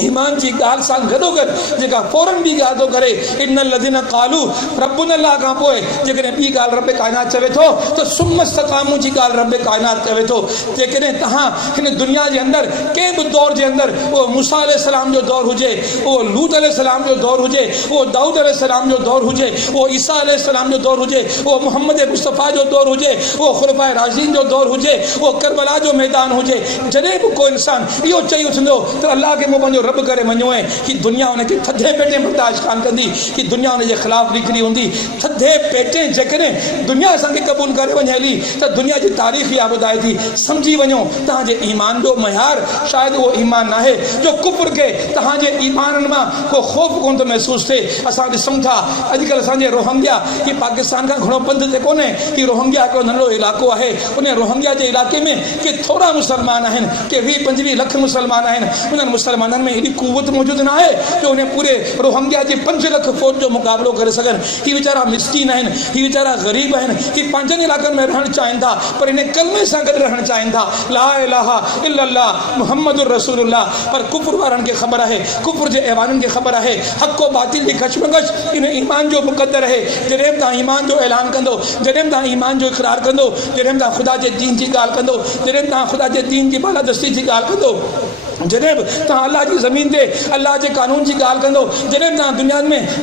ईमान जी ॻाल्हि सां गॾोगॾु जेका फौरन ॿी ॻाल्हि थो करे, इन्नल लज़ीना क़ालू रब्बुनल्लाह खां पोइ जेकॾहिं ॿी ॻाल्हि रब कायनात चवे थो त सुम्मा इस्तक़ामू जी ॻाल्हि रब कायनात चवे थो। जेकॾहिं तव्हां हिन दुनिया जे अंदरि कंहिं बि दौर जे अंदरि, उहो मूसा अलैहिस्सलाम जो दौर हुजे, उहो लूत अलैहिस्सलाम जो दौर हुजे, उहो दाऊद अलैहिस्सलाम जो दौर हुजे, उहो ईसा अलैहिस्सलाम जो दौर हुजे, उहो मोहम्मद मुस्तफ़ा जो दौर हुजे, उहो खुलफ़ाए राशिदीन जो दौर हुजे, उहो करबला जो मैदान हुजे, जॾहिं बि को इंसान इहो चई उथंदो त अल्लाह खे मूं पंहिंजो रब करे मञो है कि दुनिया उनखे थधे पेटे बर्दाश्त कान कंदी, कि दुनिया उनजे ख़िलाफ़ निकिरी हूंदी। थधे पेटे जेकॾहिं दुनिया असांखे क़बूल करे वञे हली त दुनिया जी तारीख़ इहा ॿुधाए थी, सम्झी वञो तव्हांजे ईमान जो मयार शायदि उहो ईमान न आहे जो कुफर खे तव्हांजे ईमाननि मां को ख़ौफ़ कोन थो महसूसु थिए। असां ॾिसूं था अॼुकल्ह असांजे रोहिंग्या, कि पाकिस्तान खां घणो पंधु ते कोन्हे, कि रोहिंग्या हिकिड़ो नंढो इलाइक़ो आहे, उन रोहिंग्या जे इलाइक़े में के थोरा मुस्लमान आहिनि, के 20-25 लख मुस्लमान आहिनि। उन्हनि मुस्लमाननि में एॾी क़ुवत मौजूदु न आहे जो उन पूरे रोहिंग्या जी 5 लख फ़ौज जो मुक़ाबिलो करे सघनि। ही वीचारा मिस्कीन आहिनि, ही वीचारा ग़रीब आहिनि, ही पंहिंजनि इलाइक़नि में रहणु चाहिनि था, पर इन कलमे सां गॾु रहणु चाहिनि था, ला इलाहा इल्लल्लाह मुहम्मदुर रसूलुल्लाह। पर कुफ्र वारनि खे ख़बर आहे, कुफ्र जे ऐवाननि खे ख़बर आहे, हक़ और बातिल जी कशमकश इन ईमान जो मुक़द्दर आहे। जॾहिं तव्हां ईमान जो ऐलान कंदो, जॾहिं तव्हां ईमान जो इक़रार कंदो, जॾहिं तव्हां ख़ुदा जे दीन जी ॻाल्हि कंदो, जॾहिं तव्हां ख़ुदा जे दीन जी बालादस्ती जी ॻाल्हि कंदो, जॾहिं बि तव्हां अल्लाह जी ज़मीन ते अल्लाह जे कानून जी ॻाल्हि कंदो, जॾहिं तव्हां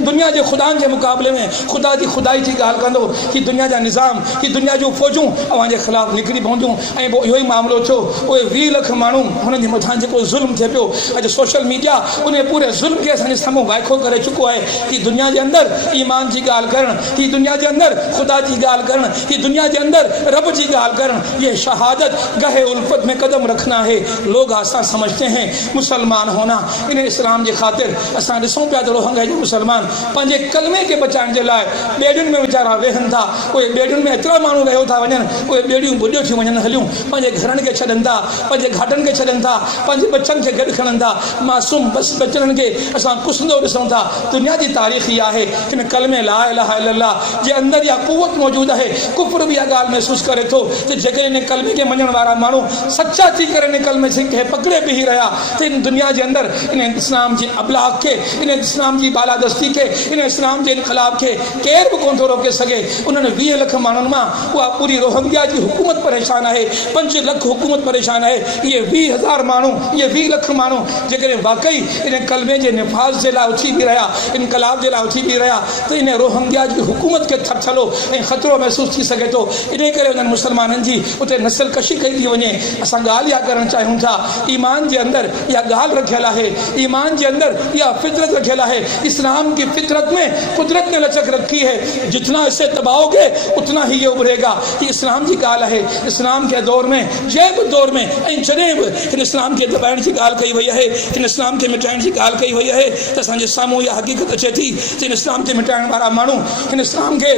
दुनिया जे ख़ुदानि जे मुक़ाबले में ख़ुदा जी ख़ुदाई जी ॻाल्हि कंदो, कि दुनिया जा निज़ाम, कि दुनिया जूं फ़ौजूं अव्हांजे ख़िलाफ़ु निकिरी पवंदियूं। ऐं पोइ इहो ई मामिलो छो, उहे 20 लख माण्हू हुननि जे मथां जेको ज़ुल्म थिए पियो, अॼु सोशल मीडिया उन पूरे ज़ुल्म खे असांजे साम्हूं वाइखो करे चुको आहे कि दुनिया जे अंदरि ईमान जी ॻाल्हि करणु, कि दुनिया जे अंदरि ख़ुदा जी ॻाल्हि करणु, कि दुनिया जे अंदरि रब जी ॻाल्हि करणु, ये शहादत गहे उल्फत में कदम रखना है। लोग आसान समझते हैं मुसलमान होना, इन इस्लाम जे ख़ातिर असां ॾिसूं पिया त रोहिंग्या जो मुसलमान पंहिंजे कलमे खे बचाइण जे लाइ ॿेड़ियुनि में वीचारा वेहनि था। उहे ॿेड़ियुनि में एतिरा माण्हू रहियो था वञनि, उहे ॿेड़ियूं बुॾियूं थी वञनि हलियूं, पंहिंजे घरनि खे छॾनि था, पंहिंजे घाटनि खे छॾनि था, पंहिंजे बचनि खे गॾु खणनि था, मासूम बचड़नि खे असां कुसंदो ॾिसूं था। दुनिया जी तारीख़ इहा आहे कि इन कलमे ला इलाहा इल्लल्लाह जे अंदरि इहा क़ुवत मौजूदु आहे। कुफ्र बि इहा ॻाल्हि महसूसु करे थो त जेकॾहिं इन कलमे खे मञण वारा माण्हू सचा थी करे इन कलमे खे पकड़े बीही रहिया त इन दुनिया जे अंदरि इन इस्लाम जी अबलाग खे, इन इस्लाम जी बालादस्ती खे, इन इस्लाम जे इनक़लाब खे केर बि कोन थो रोके सघे। उन्हनि 20 लख माण्हुनि मां उहा पूरी रोहिंग्या जी हुकूमत परेशान आहे, 5 लख हुकूमत परेशान आहे। इहे 20,000 माण्हू, इहे 20 लख माण्हू जेकॾहिं वाकई इन कलमे जे निफ़ाज़ जे लाइ उथी बि रहिया, इनक़लाब जे लाइ उथी बि रहिया, त इन रोहिंग्या जी हुकूमत खे थरथलो ऐं ख़तरो महसूसु थी सघे थो। इन करे उन्हनि मुसलमाननि जी उते नस्ल कशी कई थी वञे। असां ॻाल्हि इहा करणु चाहियूं था, ईमान जे अंदरि इहा ॻाल्हि रखियल आहे, ईमान के अंदर यह फितरत रखेला है। इस्लाम की फितरत में कुदरत ने लचक रखी है, जितना इसे दबाओगे उतना ही ये उभरेगा। ये इस्लाम की गाल है। इस्लाम के दौर में, जैब दौर में जनेब इन इस्लाम के दबाइण की गाल कही वही है, इन इस्लाम के मिटाइण की गाल कही वही है, तो असांजे साम्हूं इहा हक़ीक़त अचे थी त इन इस्लाम के मिटाइण वारा माण्हू, इन इस्लाम के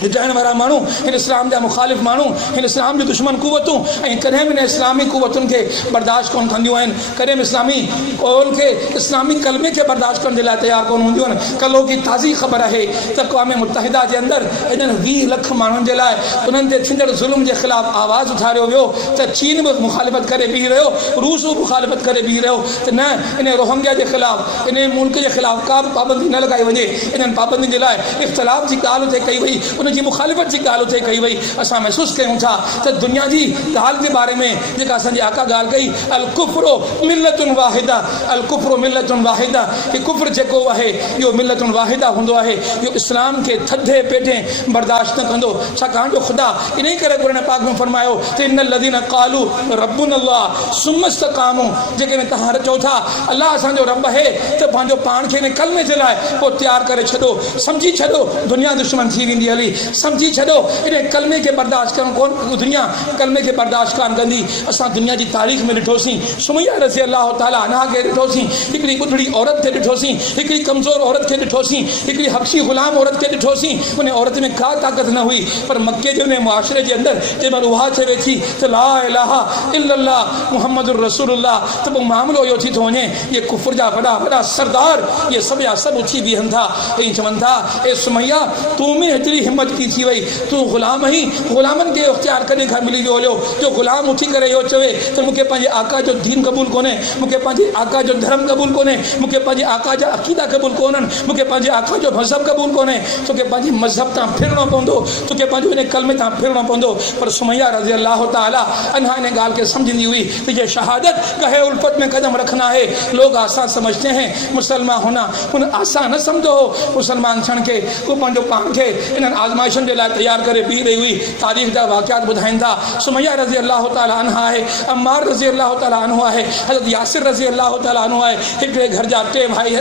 हिटाइण वारा माण्हू, इन इस्लाम जा मुखालिफ़ माण्हू, इन इस्लाम जी दुश्मन क़ुवतूं ऐं कॾहिं बि इन इस्लामी क़ुवतुनि खे बर्दाश्त कोन कंदियूं आहिनि, कॾहिं बि इस्लामी कौल खे, इस्लामी कलमे खे बर्दाश्त करण जे लाइ तयारु कोन हूंदियूं आहिनि। कल्हो की ताज़ी ख़बर आहे त क़ौम मुतहिदा जे अंदरि इन्हनि 20 लख माण्हुनि जे लाइ उन्हनि ते थींदड़ ज़ुल्म जे ख़िलाफ़ आवाज़ उथारियो वियो त चीन बि मुखालिफ़त करे बीह रहियो, रूस बि मुखालिफ़त करे बीह रहियो त न, इन रोहिंग्या जे ख़िलाफ़, इन मुल्क जे ख़िलाफ़ का बि पाबंदी न लॻाई वञे। इन्हनि पाबंदियुनि जे लाइ इख़्तिलाफ़ जी ॻाल्हि उते कई वई, उनजी मुखालिफ़त जी ॻाल्हि उते कई वई। असां महसूसु कयूं था त दुनिया जी ॻाल्हि जे बारे में जेका असांजे आका ॻाल्हि कई, अल कुफ्रो मिल्लतुन वाहिदा, अल कुफ्रो मिल्लतुन वाहिदा, हीउ कुफ्र जेको आहे इहो मिल्लतुन वाहिदा हूंदो आहे। इहो इस्लाम खे थधे पेटे बर्दाश्त न कंदो, छाकाणि जो ख़ुदा इन ई करे क़ुरान पाक में फरमायो त इन लदीन क़ालू रब्बुन अल्लाह सुम्मा इस्तक़ामू, जेकॾहिं तव्हां चओ था अल्लाह असांजो रब आहे त पंहिंजो पाण खे इन कलमे जे लाइ पोइ तयारु करे छॾो, सम्झी छॾो दुनिया दुश्मन थी वेंदी हली, सम्झी छॾो इन कलमे खे बर्दाश्त करणु कोन, दुनिया कलमे खे बर्दाश्त कोन कंदी। असां दुनिया जी तारीख़ में ॾिठोसीं, सुमैया रज़ी अल्लाह ताला अन्हा खे ॾिठोसीं, हिकिड़ी ॿुढड़ी औरत खे ॾिठोसीं, हिकिड़ी कमज़ोर औरत खे ॾिठोसीं, हिकिड़ी हबशी ग़ुलाम औरत खे ॾिठोसीं। उन औरत में का ताक़त न हुई, पर मके जे उन मुआशरे जे अंदरि जंहिंमहिल उहा चए वेठी त ला इलाहा इल्लल्लाह मुहम्मदुर रसूलुल्लाह, त पोइ मामिलो इहो थी थो वञे, ये कुफ्र जा वॾा वॾा सरदार ये सभु या सभु उथी बीहनि था ऐं चवनि था ए सुमैया तूं में हेतिरी हिमत की थी वई, तूं ग़ुलाम ही, ग़ुलामनि खे इख़्तियार कॾहिं खां मिली वियो हलियो, जो ग़ुलाम उथी करे इहो चवे त मूंखे पंहिंजे आका जो दीन क़बूल कोन्हे, मूंखे पंहिंजे आका जो धर्म क़बूल कोन्हे, मूंखे पंहिंजे आका जा अक़ीदा क़बूल कोन्हनि, मूंखे पंहिंजे आका जो मज़हब क़बूल कोन्हे, तोखे पंहिंजे मज़हब तां फिरणो पवंदो, तोखे पंहिंजो इन कलमे तां फिरणो पवंदो। पर सुमैया रज़ी अल्लाह ताला अन्हा इन ॻाल्हि खे सम्झंदी हुई त ये शहादत कहे उल्फत में कदम रखना है। लोग आसान समझते हैं मुसलमान होना, उन आसान न समझो मुसलमान थियण खे, उहो पंहिंजो पाण खे इन्हनि आज़माइशुनि जे लाइ तयारु करे बीह रही हुई। तारीख़ जा वाक़ियात ॿुधाइनि था, सुमैया रज़ी अल्लाह ताला अन्हा आहे, अम्मार रज़ी अल्लाह ताला अन्हु आहे, हज़रत यासिर रज़ी अल्लाह ताला अन्हु आहे। हिकिड़े घर जा 3 भाई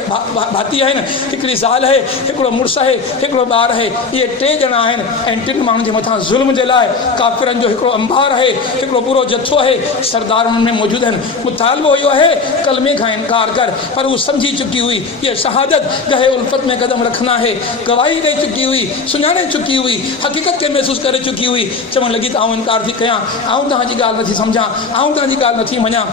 भाती आहिनि, हिकिड़ी ज़ाल आहे, हिकिड़ो मुड़ुसु आहे, हिकिड़ो ॿारु आहे। इहे 3 ॼणा आहिनि ऐं 3 माण्हुनि जे मथां ज़ुल्म जे लाइ काफ़िरनि जो हिकिड़ो अंबार आहे, हिकिड़ो पूरो जथो आहे, सरदार हुननि में मौजूदु आहिनि। मुतालबो इहो आहे कलमे खां इनकार कर, पर उहा सम्झी चुकी हुई ये शहादत गहे उल्फत में कदम रखना है, गवाही ॾेई चुकी हुई, सुञाणे चुकी हुई, हक़ीक़त खे महसूसु करे चुकी हुई। चवणु लॻी त आउं इनकार थी कयां, आउं तव्हांजी ॻाल्हि नथी सम्झां, आउं तव्हांजी ॻाल्हि नथी मञां।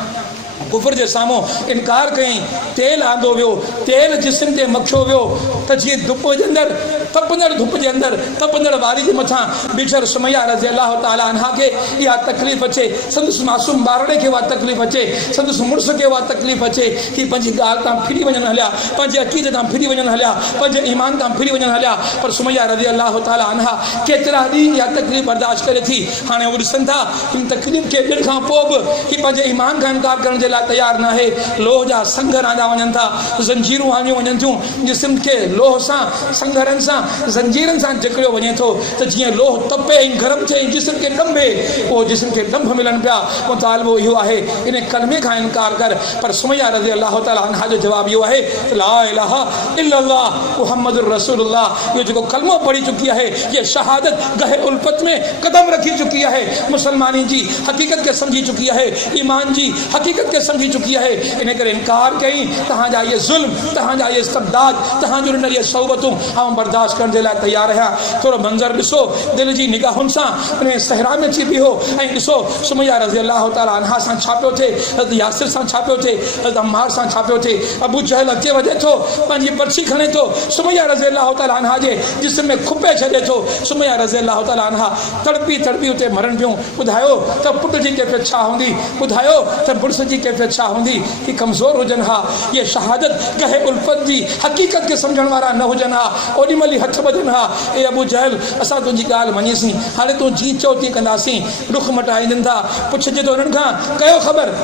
कुफर जे साम्हूं इनकार कयईं। तेल आंदो वियो, तेल जिस्म ते मखियो वियो त जीअं धुप जे अंदरि तपंदड़ धुप जे अंदरि तपंदड़ वारी जे मथां बिछड़ सुमैया रज़ी अल्लाह ताला अन्हा खे इहा तकलीफ़ अचे, संदसि मासूम ॿारड़े खे उहा तकलीफ़ अचे, संदसि मुड़ुस खे उहा तकलीफ़ अचे कि पंहिंजी ॻाल्हि तां फिरी वञनि हलिया, पंहिंजे अक़ीदे तां फिरी वञनि हलिया, पंहिंजे ईमान तां फिरी वञनि हलिया। पर सुमैया रज़ी अल्लाह ताला अन्हा केतिरा ॾींहं इहा तकलीफ़ बर्दाश्त करे थी। हाणे उहे ॾिसनि था हिन तकलीफ़ खे ॾिण खां पोइ बि ही पंहिंजे ईमान खां इनकार करण जे लाइ तयारु न आहे। लोह जा संग रांधा वञनि था, ज़ंजीरूं आंदियूं वञनि थियूं, जिस्म खे लोह सां संगरनि सां ज़ंजीरनि सां जकड़ियो वञे थो त जीअं लोह तपे ऐं गरम थिए ऐं जिस्म खे ॾंभे, उहो जिस्म खे ॾंभ मिलनि पिया। मुतालबो इहो आहे इन कलमे खां इनकार कर। पर सुमैया रज़ी अल्लाह ताला अन्हा जो जवाबु इहो आहे ला इलाहा इल्लल्लाह मुहम्मदुर रसूलुल्लाह। इहो जेको कलमो पढ़ी चुकी आहे, ये शहादत गहे उल्फत में कदम रखी चुकी आहे, मुसलमानी जी हक़ीक़त खे सम्झी चुकी आहे, ईमान जी हक़ीक़त खे सम्झी चुकी आहे। इन करे इनकार कयईं तव्हांजा इहे ज़ुल्म, तव्हांजा इहे इस्तबदाद, तव्हांजो इन इहे सौबतूं आउं बर्दाश्त करण जे लाइ तयारु आहियां। थोरो मंज़र ॾिसो, दिलि जी निगाहुनि सां उन सहरा में अची बीहो ऐं ॾिसो सुमैया रज़ी अल्लाह ताला अन्हा सां छा पियो थिए, हज़रत यासिर सां छा पियो थिए, हज़रत अम्मार सां छा पियो थिए। अबू जहल अचे वधे थो, पंहिंजी बरछी खणे थो, सुमैया रज़ी अल्लाह ताला अन्हा जे जिस्म में खुपे छॾे थो। सुमैया रज़ी अल्लाह ताला अन्हा तड़पी तड़पी उते मरण पियूं। ॿुधायो त पुट जी कैफ़ियत छा हूंदी, ॿुधायो त मुड़ुस जी कैफ़ियत छा हूंदी कि कमज़ोर हुजनि हा। ये शहादत गहे उल्फत जी हक़ीक़त खे सम्झण वारा न हुजनि हा, ओॾीमहिल ई हथ ॿधनि हा। ए अबू जहल असां तुंहिंजी ॻाल्हि मञीसीं, हाणे तूं जीअं चओ तीअं कंदासीं। रुख मटाईंदनि था, पुछजे थो उन्हनि खां कयो ख़बर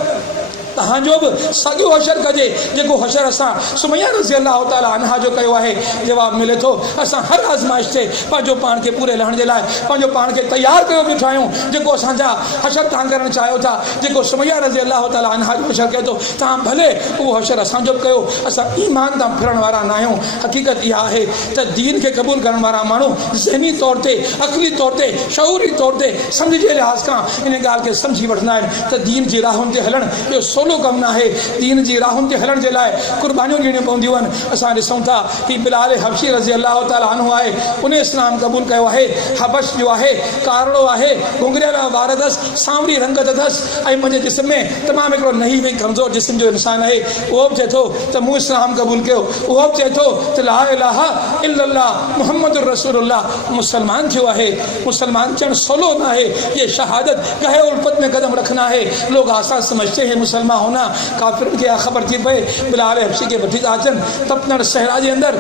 तव्हांजो बि साॻियो हशर कजे जेको हशर असां सुमैया रज़ी अल्लाह ताला अन्हा जो कयो आहे। जवाबु मिले थो असां हर आज़माइश ते पंहिंजो पाण खे पूरे लहण जे लाइ पंहिंजो पाण खे तयारु कयो बीठा आहियूं। जेको असांजा हशर तव्हां करणु चाहियो था, जेको सुमैया रज़ी अल्लाह ताला अन्हा जो हशर कयो थो, तव्हां भले उहो हशर असांजो कयो। असां ईमान तां फिरण वारा न आहियूं। हक़ीक़त इहा आहे त दीन खे क़बूल करण वारा माण्हू ज़हनी तौर ते, अक़ली तौर ते, शऊरी तौर ते, सम्झ जे लिहाज़ खां इन ॻाल्हि खे सम्झी वठंदा आहिनि त दीन जी राहुनि ते हलणु इहो सोलो कमु न आहे। दीन जी राहुनि ते हलण जे लाइ कुर्बानियूं ॾियणियूं पवंदियूं आहिनि। असां ॾिसूं था कि बिलाल हबशी रज़ी अल्लाह ताला अन्हु आहे, उन इस्लाम क़बूल कयो आहे। हबश जो आहे कारो आहे, घुंघरियल वार अथसि, सांवरी रंगत अथसि ऐं मुंहिंजे जिस्म में तमामु हिकिड़ो नही में कमज़ोर जिस्म जो इंसानु आहे। उहो बि चए थो त मूं इस्लाम क़बूल कयो, उहो बि चए थो त ला इलाहा इल्लल्लाह मुहम्मदुर रसूलुल्लाह। मुसलमान थियो आहे। मुसलमान थियणु सवलो न आहे, ये शहादत गहे उल्फत में कदम रखना है। लोग आसान समझते हैं मुसलमान होना, काफ़िरनि खे ख़बर थी पए बिलाल हबशी खे वठी था अचनि तपनड़ सहरा जे अंदरि।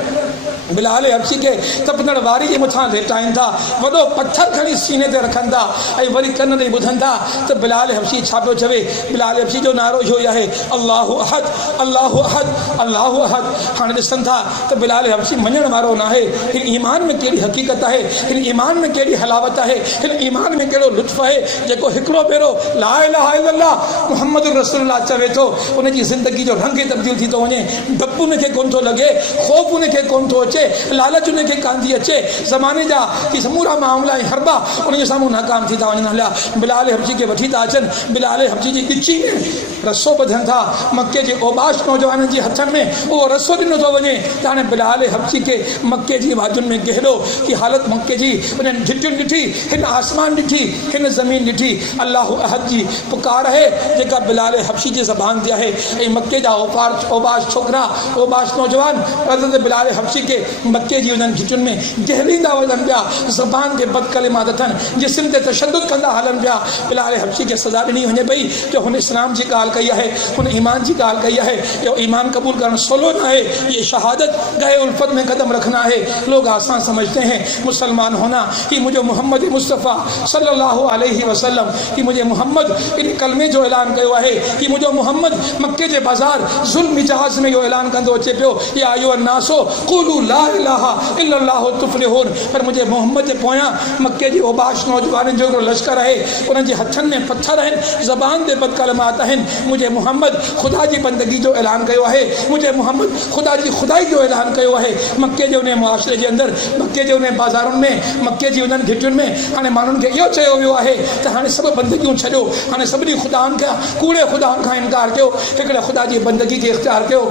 बिलाल हबशी खे तपनड़ वारी जे मथां लेटाइनि था, वॾो पथर खणी सीने ते रखनि था ऐं वरी कन ॾेई ॿुधनि था त बिलाल हबशी छा पियो चवे। बिलाल हबशी जो नारो इहो ई आहे अल्लाहु अहद अल्लाहु अहद अल्लाहु अहद। हाणे ॾिसनि था त बिलाल हबशी मञण वारो न आहे। हिन ईमान में कहिड़ी हक़ीक़त आहे, हिन ईमान में कहिड़ी हलावत आहे, हिन ईमान में कहिड़ो लुत्फ़ आहे जेको हिकिड़ो भेरो ला इलाहा इल्लल्लाह मुहम्मदुर रसूलुल्लाह चवे थो, उनजी ज़िंदगी जो रंग तब्दील थी थो वञे। डपु उनखे कोन थो लॻे, ख़ौफ़ उनखे कोन थो अचे, लालच उनखे कान थी अचे। ज़माने जा कि समूरा मामला ऐं हरबा उनजे साम्हूं नाकाम थी था वञनि हलिया। बिलाल हबशी खे वठी था अचनि। बिलाल हबशी जी ॻिची में रसो ॿधनि था। मके जे ओबाश नौजवाननि जे हथनि में उहो रसो ॾिनो थो वञे त हाणे बिलाल हबशी खे मके जी वादियुनि में गहरो की हालत मके जी उन्हनि झिटियुनि ॾिठी, हिन आसमान ॾिठी, हिन ज़मीन ॾिठी। अल्लाहु अहद जी पुकार आहे जेका बिलाल हबशी जी ज़बान ते आहे। ऐं मके जा ओबाश छोकिरा, ओबाश नौजवान हज़रत बिलाल हबशी खे मके जी उन्हनि झिटियुनि में गहरींदा वञनि पिया। ज़बान खे बदकलिमात अथनि, जिस्म ते तशद्दुद कंदा हलनि पिया। बिलाल हबशी खे सज़ा ॾिनी वञे पई जो हुन इस्लाम जी ॻाल्हि कई आहे, हुन ईमान जी ॻाल्हि कई आहे। इहो ईमान क़बूल करणु सवलो न आहे। ये शहादत गए उल्फत में कदम रखना है। लोग आसान समझते हैं मुसलमान होना कि मुझे मोहम्मद मुस्तफ़ा सल्लल्लाहु अलैहि वसल्लम कि मुझे मोहम्मद इन कलमे जो ऐलान कयो आहे कि मुझे मोहम्मद मक्के जे बाज़ार ज़ुल्म मिजाज में इहो ऐलान कंदो अचे पियो या अयो नासो क़ुलू ला इलाहा इल्लल्लाहु तुफ़्लिहून। पर मुझे मोहम्मद जे पोयां मक्के जे ओबाश नौजवाननि जो लश्कर आहे, उन्हनि जे हथनि में पत्थर आहिनि, ज़बान ते बदकलमात आहिनि। मुझे मोहम्मद ख़ुदा जी बंदगी जो ऐलान कयो आहे, मुझे मोहम्मद ख़ुदा जी खुदाई जो ऐलान कयो आहे। मक्के जे उन मुआशरे जे अंदरि, मक्के जे उन बाज़ारुनि में, मक्के जी उन्हनि घिटियुनि में हाणे माण्हुनि खे इहो चयो वियो आहे त हाणे सभु बंदगियूं छॾियो, हाणे सभिनी ख़ुदानि खां, कूड़े ख़ुदानि खां इनकार कयो, हिकिड़े ख़ुदा जी बंदगी खे इख़्तियार कयो।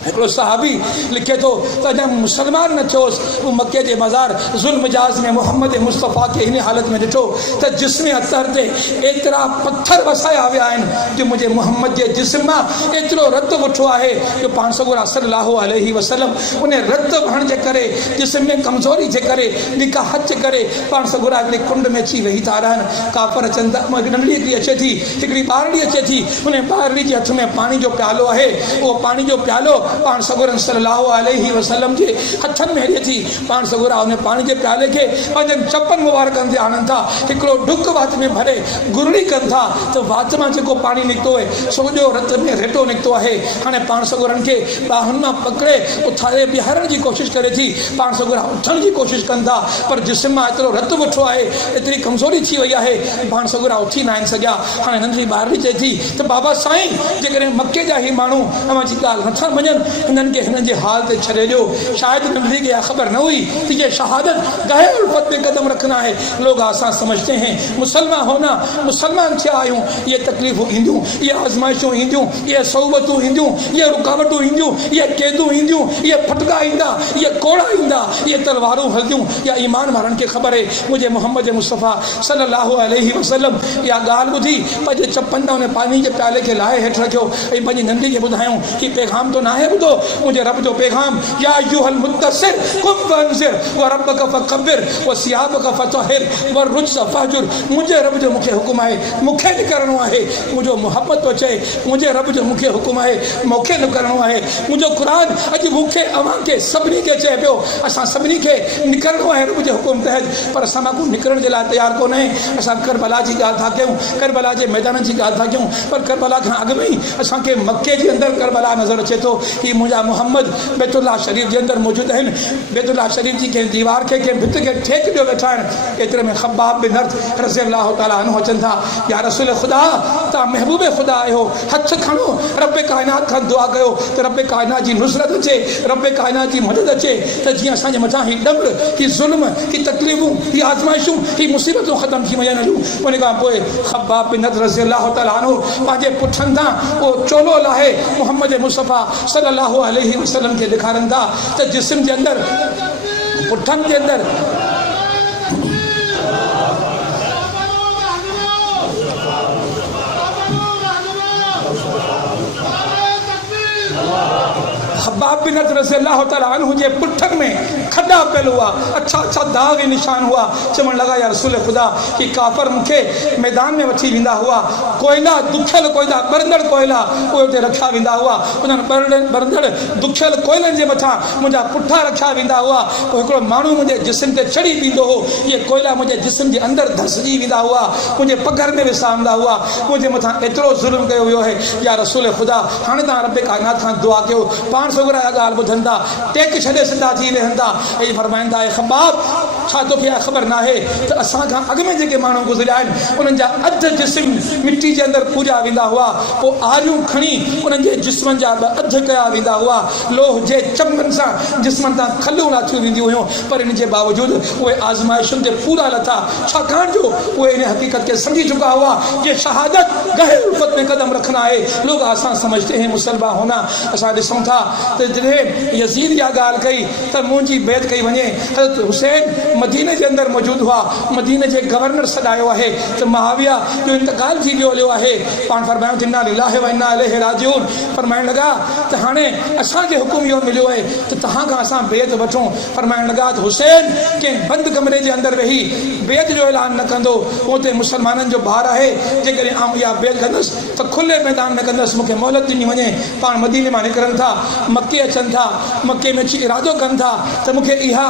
हिकिड़ो सहाबी लिखे थो त अञा मुसलमान न थियोसि, उहो मके जे बाज़ार ज़ुल्म मिजाज में मोहम्मद मुस्तफ़ा खे हिन हालत में ॾिठो त जिस्म अतर ते एतिरा पत्थर वसाया विया आहिनि जो मुंहिंजे मोहम्मद जे जिस्म मां एतिरो रत वठो आहे जो पाण सॻोरा सल्लल्लाहु अलैहि वसल्लम उन रत वहण जे करे जिस्म में कमज़ोरी जे करे निकाहत जे करे पाण सॻोरा हिकिड़ी कुंड में अची वेही था रहनि। काफ़र अचनि था, नंढड़ी हिकिड़ी अचे थी, हिकिड़ी ॿारड़ी अचे थी, उन ॿारड़ी जे हथ में पाणी जो प्यालो आहे। उहो पाणी जो प्यालो पाण सॻोरनि सल्लल्लाहु अलैहि वसल्लम जे हथनि में हले थी। पाण सॻोरा उन पाणी जे प्याले खे पंहिंजनि चपनि मुबारकनि ते आणनि था, हिकिड़ो ढुक वात में भरे गुरड़ी कनि था त वात मां जेको पाणी निकितो आहे सॼो रत में रेटो निकितो आहे। हाणे पाण सॻोरनि खे ॿाहुनि मां पकिड़े उथारे बीहारण जी कोशिशि करे थी। पाण सॻोरा उथण जी कोशिशि कनि था, पर जिस्म मां एतिरो रत वठो आहे, एतिरी कमज़ोरी थी वई आहे, पाण सॻोरा उथी न आहिनि सघिया। हाणे नंढड़ी ॿारड़ी चए थी त बाबा साईं, जेकॾहिं मके जा ई माण्हू अवां जी ॻाल्हि नथा मञनि, हिननि खे हिननि जे हाल ते छॾे ॾियो। शायदि नंढड़ी खे ख़बर न हुई कि ये शहादत गहे उल्फत में कदम रखना है। लोग आसान समझते हैं मुसलमान होना, मुसलमान थिया आहियूं, ये तकलीफ़ूं ईंदियूं, ये आज़माइशूं ईंदियूं, ये सोबतूं ईंदियूं, ये रुकावटूं ईंदियूं, ये क़ैदूं ईंदियूं, ये फटका ईंदा, ये कोड़ा ईंदा, ये तलवारूं हलंदियूं। या ईमान वारनि खे ख़बर आहे मुंहिंजे मोहम्मद मुस्तफ़ा सल्लल्लाहु अलैहि वसल्लम इहा ॻाल्हि ॿुधी पंहिंजे चपनि तां उन पाणी जे प्याले खे लाहे हेठि रखियो ऐं पंहिंजी नंढी खे ॿुधायूं कि पैगाम तो न आहे ॿुधो मुंहिंजे रब जो पैगाम, या अय्युहल मुद्दसिर कुम फअंज़िर व रब्बक फकब्बिर व सियाबक फतहिर व रुज्ज़ फहजुर। मुंहिंजे रब जो मूंखे हुकुम आहे, मूंखे निकिरणो आहे। मुंहिंजो मोहब्बत थो चए, मुंहिंजे रब जो मूंखे हुकुम आहे, मूंखे निकिरणो आहे। मुंहिंजो क़ुर अॼु मूंखे अव्हां खे सभिनी खे चए पियो, असां सभिनी खे निकिरणो आहे रब जे हुकुम तहत, पर असां मां निकिरण जे लाइ तयारु कोन आहे। असां करबला जी ॻाल्हि था कयूं, करबला जे मैदान जी ॻाल्हि था कयूं, पर करबला खां अॻु में ई असांखे मके जे अंदरि करबला नज़र अचे थो कि मुंहिंजा मोहम्मद बैतुल्लाह शरीफ़ जे अंदरि मौजूदु आहिनि। बैतुल्लाह शरीफ़ जी कंहिं दीवार खे कंहिं भित खे ठेक ॾियो वेठा आहिनि। एतिरे में ख़ब्बाब बिन अर्त रज़ियल्लाहु ताला अन्हु अचनि था, या रसूल ख़ुदा, तव्हां महबूब ख़ुदा आहियो, हथु खणो, रब काइनात खां दुआ कयो त रब काइनात जी नुसरत अचे, रब काइनात जी मदद अचे, त जीअं असांजे मथां ही ॾमड़, ही ज़ुल्म, ही तकलीफ़ूं, ही आज़माइशूं, ही मुसीबतूं ख़तमु थी वञनि हलियूं। उन खां पोइ ख़ब्बाब बिन अर्त रज़ियल्लाहु ताला अन्हु पंहिंजे पुठनि तां उहो चोलो लाहे मोहम्मद मुस्तफ़ा सल्लल्लाहु अलैहि वसल्लम खे ॾेखारनि था त जिस्म जे अंदरि, पुठनि जे अंदरि ख़ब्बाब बिन अर्त रज़ियल्लाहु ताला अन्हु जे पुठनि में खॾा पियल हुआ, अच्छा अच्छा दाग निशान हुआ। चवणु लॻा या रसूल ख़ुदा कि काफ़र मूंखे मैदान में वठी वेंदा हुआ, कोयला दुखियल कोयला, ॿरंदड़ कोयला उहे उते रखिया वेंदा हुआ, उन्हनि ॿरंदड़ दुखियल कोयलनि जे मथां मुंहिंजा पुठा रखिया वेंदा हुआ। पोइ हिकिड़ो माण्हू मुंहिंजे जिस्म ते चढ़ी वेंदो हो, इहे कोयला मुंहिंजे जिस्म जे अंदरि धसिजी वेंदा हुआ, मुंहिंजे पघर में विसामंदा हुआ। मुंहिंजे मथां एतिरो ज़ुल्म कयो वियो आहे या रसूल ख़ुदा। हाणे तव्हां रब काइनात खां दुआ कयो, पाण सॻोरा ॻाल्हि ॿुधनि था, टेक छॾे सिधा थी वेहनि था ऐं फरमाईंदा आहे ख़ब्बाब, छा तोखे ख़बर न आहे त असां खां अॻु में जेके माण्हू गुज़रिया आहिनि उन्हनि जा अधु जिस्म मिटी जे अंदरि पूॼा वेंदा हुआ, पोइ आरियूं खणी उन्हनि जे जिस्मनि जा अधु कया वेंदा हुआ, लोह जे चंबनि सां जिस्मनि तां खलियूं लाथियूं वेंदियूं हुयूं, पर इन जे बावजूदि उहे आज़माइशुनि ते पूरा लथा, छाकाणि जो उहे इन हक़ीक़त खे सम्झी चुका हुआ ये शहादत गहे उल्फत में कदम रखना है। लोग आसान समझते हैं मुसलमान होना। असां ॾिसूं था त जॾहिं यज़ीद इहा ॻाल्हि कई त मुंहिंजी बैत कई वञे, हज़रत हुसैन मदीने जे अंदरि मौजूदु हुआ, मदीने जे गवर्नर सॾायो आहे त मुआविया जो इंतकाल थी वियो आहे। पाण फरमायूं त इन्ना लिल्लाहि व इन्ना इलैहि राजिऊन, फरमाइण लॻा त हाणे असांखे हुकुम इहो मिलियो आहे त तव्हां खां असां बैत वठूं। फरमाइण लॻा त हुसैन कंहिं बंदि कमरे जे अंदरि वेही बैत जो ऐलान न कंदो, उते मुसलमाननि जो ॿार आहे, जेकॾहिं आउं इहा बैत कंदुसि त खुले मैदान में कंदुसि, मूंखे मोहलत ॾिनी वञे। पाण मदीने मां निकिरनि था, मके अचनि था, मके में अची इरादो कनि था त मूंखे इहा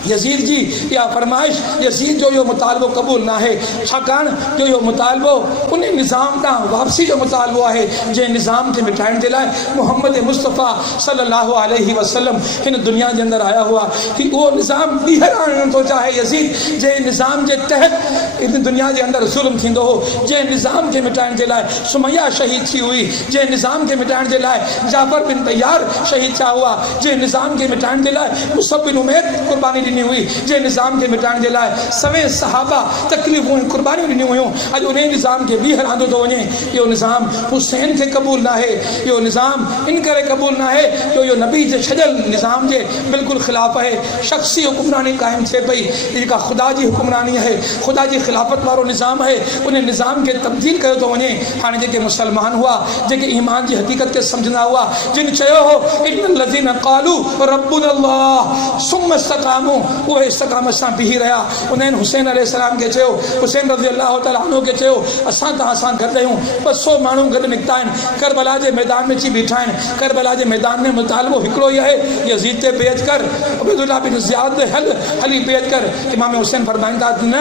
यज़ीद जी इहा फरमाइश, यज़ीद जो इहो मुतालबो क़बूल न आहे, छाकाणि जो इहो मुतालबो उन निज़ाम ॾांहुं वापसी जो मुतालबो आहे जंहिं निज़ाम खे मिटाइण जे लाइ मोहम्मद मुस्तफ़ा सल्लल्लाहु अलैहि वसल्लम हिन दुनिया जे अंदरि आया हुआ। कि उहो निज़ाम ॿीहर आणणु थो चाहे यज़ीद, जंहिं निज़ाम जे तहत इन दुनिया जे अंदरि ज़ुल्म थींदो हो, जंहिं निज़ाम खे मिटाइण जे लाइ सुमैया शहीद थी हुई, जंहिं निज़ाम खे मिटाइण जे लाइ जाफ़र बिन तैयार शहीद थिया हुआ, जंहिं निज़ाम खे मिटाइण जे लाइ मुसअब बिन उमैर क़ुर्बानी ॾिनी हुई जंहिं निज़ाम खे मिटाइण जे लाइ सवें सहाबा तकलीफ़ूं ऐं क़ुर्बानियूं ॾिनियूं हुयूं। अॼु उन निज़ाम खे ॿीहर आंदो थो वञे। इहो निज़ाम हुसैन खे क़बूल न आहे। इहो निज़ाम इन करे क़बूल न आहे जो इहो नबी जे छॾियल निज़ाम जे बिल्कुलु ख़िलाफ़ आहे। शख़्सी हुकुमरानी क़ाइमु थिए पई, जेका ख़ुदा जी हुकुमरानी आहे, ख़ुदा जी ख़िलाफ़त वारो निज़ाम आहे, उन निज़ाम खे तब्दील कयो थो वञे। हाणे जेके मुसलमान हुआ, जेके ईमान जी हक़ीक़त खे सम्झंदा हुआ, जिन चयो हो इन्नल लज़ीना क़ालू रब्बुनल्लाह सुम्मा इस्तक़ामू, उहे इस्तक़ामत सां बीही रहिया। उन्हनि हुसैन अलैहिस्सलाम खे चयो, हुसैन रज़ियल्लाहु तआला अन्हु खे चयो, असां तव्हां सां गॾु आहियूं। 200 माण्हू गॾु निकिता आहिनि, करबला जे मैदान में अची बीठा आहिनि। करबला जे मैदान में मुतालबो हिकिड़ो ई आहे, यज़ीद ते बेअत कर, उबैदुल्लाह बिन ज़ियाद ते हली बेअत कर। इमाम हुसैन फरमाईंदा न,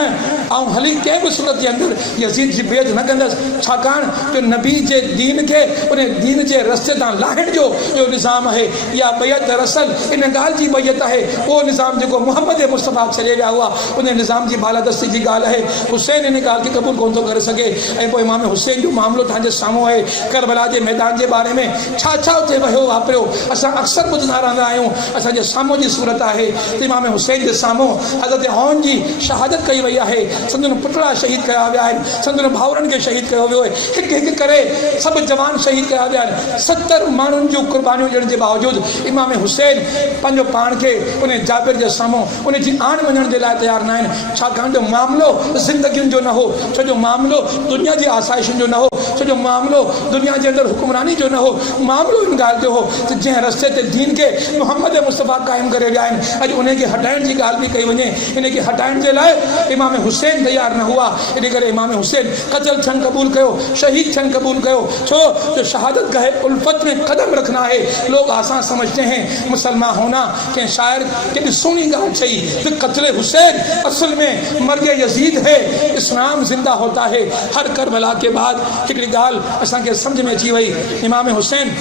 ऐं हली कंहिं बि सूरत जे अंदरि यज़ीद जी बेअत न कंदसि, छाकाणि जो नबी जे दीन खे उन दीन जे रस्ते तां लाहिण जो इहो निज़ाम आहे। इहा बैत दरअसल इन ॻाल्हि जी बैत आहे, उहो निज़ाम जेको मुहम्मद मुस्तफ़ा छॾे विया हुआ, उन निज़ाम जी बालादस्ती जी ॻाल्हि आहे। हुसैन इन ॻाल्हि खे क़बूल कोन थो करे सघे। ऐं पोइ इमाम हुसैन जो मामिलो तव्हांजे साम्हूं आहे। करबला जे मैदान जे बारे में छा छा उते वियो वापिरियो, असां अक्सर ॿुधंदा रहंदा आहियूं। असांजे साम्हूं जी सूरत आहे त इमाम हुसैन जे साम्हूं हज़रत औन जी शहादत कई वई आहे। संदन पुटड़ा शहीद कया विया आहिनि, संदन भाउरनि खे शहीद कयो वियो आहे। हिकु हिकु करे सभु जवान शहीद कया विया आहिनि। 70 माण्हुनि जूं क़ुर्बानियूं ॾियण जे बावजूदि इमाम हुसैन पंहिंजो पाण खे उन जाबिर जे साम्हूं उन जी आण वञण जे लाइ तयारु न आहिनि, छाकाणि जो मामिलो ज़िंदगियुनि जो न हो, छो जो मामिलो दुनिया जी आसाइशुनि जो न हो, छो जो मामिलो दुनिया जे अंदरि हुकुमरानी जो न हो। मामिलो इन ॻाल्हि जो हो त जंहिं रस्ते ते दीन खे मुहम्मद मुस्तफ़ा क़ाइमु करे विया आहिनि, अॼु उनखे हटाइण जी ॻाल्हि बि कई वञे। इनखे हटाइण जे लाइ इमाम हुसैन तयारु न हुआ। इन करे इमाम हुसैन क़त्ल थियणु क़बूल कयो, शहीद थियणु क़बूल कयो। छो जो शहादत गए उल्फत में कदम रखना है। लोग आसान समझते हैं मुसलमान होना, के शायर के सोनी ॻाल्हि चई तो क़त्ल हुसैन असल में मर्ग यजीद है, इस्लाम जिंदा होता है। हर करबला के बाद हिकिड़ी ॻाल्हि असांखे सम्झ में अची वई। इमाम हुसैन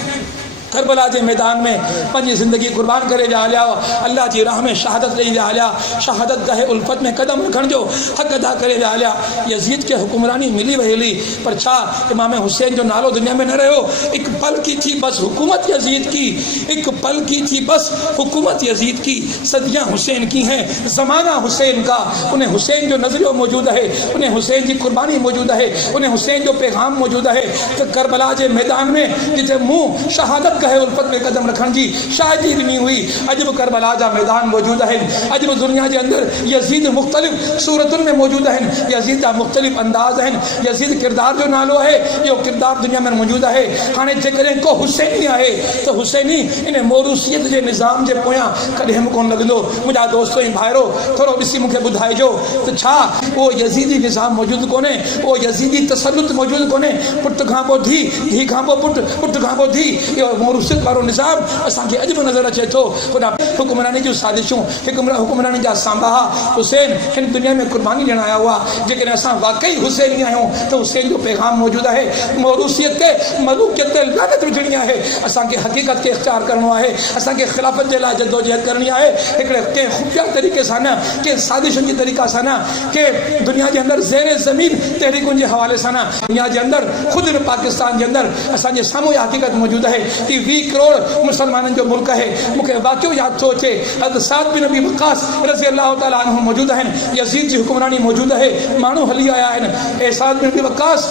करबला जे मैदान में पंहिंजी ज़िंदगी क़ुर्बान करे विया हलिया, अल्लाह जी राह में शहादत ॾेई विया हलिया, शहादत गहे उल्फत में कदम रखण जो हक़ अदा करे विया हलिया। यज़ीद खे हुकुमरानी मिली वई हली, पर छा इमाम हुसैन जो नालो दुनिया में न रहियो। एक पल की थी बस हुकूमत यज़ीद की, एक पल की थी बस हुकूमत यज़ीद की, सदियाँ हुसैन की हैं, ज़माना हुसैन का। उन्हें हुसैन जो नज़रियो मौजूद है, उन्हें हुसैन की कुर्बानी मौजूद है, उन्हें हुसैन जो पैगाम मौजूद है। तो करबला जे मैदान में जिते मुँह शहादत कहे उल्फत में कदम रखण जी शायदि ॾिनी हुई, अॼु बि करबला जा मैदान मौजूद आहिनि। अॼु बि दुनिया जे अंदरि यज़ीद मुख़्तलिफ़ सूरतुनि में मौजूद आहिनि, यज़ीद जा मुख़्तलिफ़ अंदाज़ आहिनि। यज़ीद किरदार जो नालो आहे, इहो किरदार दुनिया में मौजूद आहे। हाणे जेकॾहिं को हुसैनी आहे त हुसैनी इन मोरूसियत जे निज़ाम जे पोयां कॾहिं बि कोन लॻंदो। मुंहिंजा दोस्तो ऐं भाइरो थोरो ॾिसी मूंखे ॿुधाइजो त छा उहो यज़ीदी निज़ाम मौजूदु कोन्हे, उहो यज़ीदी तसल्लुत मौजूदु कोन्हे। पुट खां पोइ धी, धी खां पोइ पुट, पुट खां पोइ धी, इहो मोरूसियत वारो निज़ाम असांखे अॼु बि नज़र अचे थो। ख़ुदा हुकुमरानी जूं साज़िशूं, हुकुमरानी जा सांबाहा हुसैन हिन दुनिया में क़ुर्बानी ॾियण आया हुआ। जेकॾहिं असां वाक़ई हुसैनी आहियूं त हुसैन जो पैगाम मौजूदु आहे। मोरूसियत ते मलूकियत ते लानत विझणी आहे। असांखे हक़ीक़त खे इख़्तियार करिणो आहे, असांखे ख़िलाफ़त जे लाइ जदोजहद करणी आहे। हिकिड़े कंहिं ख़ुफ़िया तरीक़े सां न, कंहिं साज़िशुनि जी तरीक़ा सां न, कंहिं दुनिया जे अंदरि ज़ेर ज़मीन तहरीकुनि जे हवाले सां न। दुनिया जे अंदरि ख़ुदि पाकिस्तान जे अंदरि असांजे साम्हूं इहा हक़ीक़त मौजूदु आहे कि 20 करोड़ मुसलमाननि जो मुल्क आहे। मूंखे वाक़ियो यादि थो अचे, हज़रत साद बिन अबी वक़ास रज़ियल्लाहु तआला अन्हु मौजूदु आहिनि, यज़ीद जी हुकुमरानी मौजूदु आहे, माण्हू हली आया आहिनि। ऐं साद बिन अबी वक़ास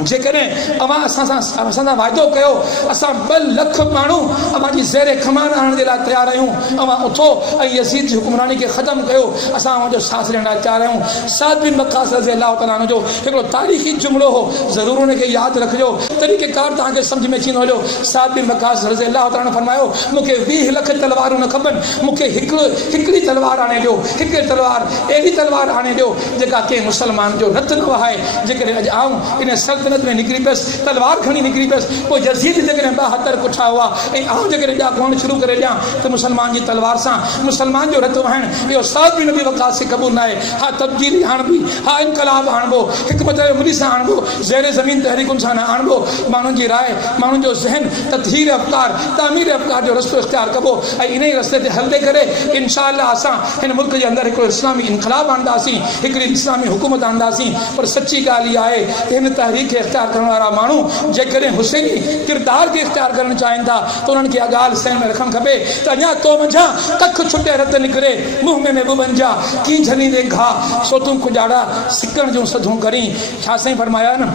जेकॾहिं अवां असां सां वाइदो कयो, असां 2 लख माण्हू अवां जी ज़ेरे कमान आणण जे लाइ तयारु आहियूं, अवां उथो ऐं यज़ीद जी हुकुमरानी खे ख़तमु कयो, असां अवां जो साथ ॾियण लाइ तयारु आहियूं। साद बिन वक़ास रज़ियल्लाहु तआला अन्हु जो हिकिड़ो तारीख़ी जुमिलो हो, ज़रूरु हुनखे यादि रखिजो, तरीक़ेकार तव्हांखे सम्झ में अची न वञो। साद बिन वक़ास रज़ियल्लाहु तआला फरमायो, मूंखे 20 लख तलवारूं न खपनि, मूंखे हिकिड़ी तलवार आणे ॾियो, हिकिड़ी तलवार, अहिड़ी तलवार आणे ॾियो जेका कंहिं मुसलमान जो रत न वहाए। जेकॾहिं अॼु आऊं इन सल्तनत में निकिरी पियसि, तलवार खणी निकिरी पियसि, पोइ यज़ीद जेकॾहिं 2 हथर कुछा हुआ ऐं आऊं जेकॾहिं ॾा कोन शुरू करे ॾियां त मुसलमान जी तलवार सां मुसलमान जो रत वहाइण, इहो साद बिन अबी वक़ास खे क़बूल न आहे। हा तब्दीली आणबी, हा इनकलाब आणबो, हिकमत अमली सां आणबो, ज़ेर ज़मीन तहरीकुनि सां न आणबो। माण्हुनि जी राय, माण्हुनि जो ज़हन, तत्हीर अफ़कार, तामीर अफ़कार जो रस्तो इख़्तियार कबो ऐं इन ई रस्ते ते हलंदे करे इंशाअल्लाह असां हिन मुल्क जे अंदरि हिकिड़ो इस्लामी इनकलाब आणंदासीं, हिकिड़ी इस्लामी हुकूमत आणंदासीं। पर सची ॻाल्हि इहा आहे त हिन तहरीक खे इख्तियार करण वारा माण्हू जेकॾहिं हुसैनी किरदार खे इख्तियार करणु चाहिनि था त उन्हनि खे इहा ॻाल्हि सहन में रखणु खपे त अञा तो मंझां कख छुटे रत निकिरे मुंहं में ॿुबनि जा कीअं झलींदे घाह सो तूं खुजाड़ा सिकण जूं सधूं करी। छा साईं फरमाया न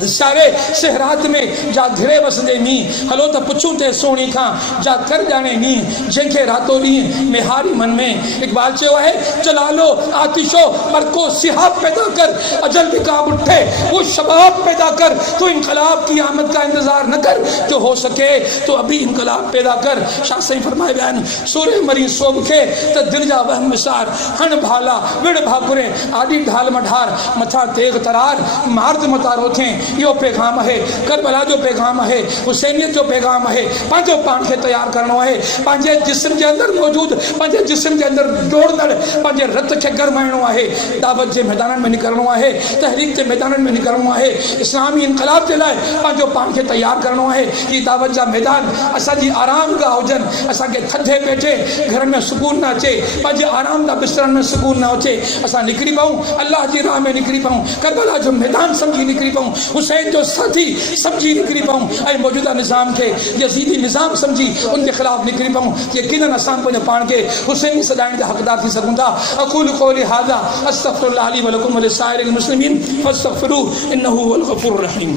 सारे शहरात में जा घिरे वसंदे मींहुं हलो त पुछूं ते सोणी खां जा कर ॼाणे मींहुं जंहिंखे रातो ॾींहुं मेहारी मन में। इकबाल चयो आहे जलालो आतिशो बरको सिहाब पैदा कर अजल भी काब उठे वो शबाब पैदा कर तो इनकलाब की आमद का इंतजार न कर जो हो सके तो अभी इनकलाब पैदा कर। शाह साईं फरमाए बयान सूर्य मरी सोब खे त दिल जा वहम विसार हण भाला विड़ भाकुरे आदि ढाल मढार मथा तेग तरार मार्द मता रोथे यो पैगाम है करबला जो पैगाम है हुसैनियत जो पैगाम है पंहिंजो पान खे तैयार करणो आहे पंहिंजे जिस्म जे अंदरि मौजूद पंहिंजे जिस्म जे अंदरि जोड़ंदड़ पंहिंजे रत खे गरमाइणो आहे दावत जे मैदाननि में निकिरणो आहे तहरीक जे मैदाननि में निकिरणो आहे इस्लामी इनकलाब जे लाइ पंहिंजो पान खे तैयार करणो आहे। ही दावत जा मैदान असांजी आराम गाह हुजनि असांखे थधे पेठे घर में सुकून न अचे पंहिंजे आराम जा बिस्तरनि में सुकून न अचे असां निकिरी पऊं अल्लाह जी राह में निकिरी पऊं करबला जो मैदान सम्झी निकिरी पऊं हुसैन जो साथी समझी निकिरी पऊं ऐं मौजूदा निज़ाम खे यज़ीदी निज़ाम समझी उन जे ख़िलाफ़ निकिरी पऊं। यकीनन असां पंहिंजे पाण खे हुसैनी सदाइण जा हक़दार थी सघूं था। अक़ूलु क़ौली हाज़ा अस्तग़फ़िरुल्लाह ली व लकुम व लिसाइरिल मुस्लिमीन फस्तग़फिरूहु इन्नहु हुवल गफ़ूरुर रहीम।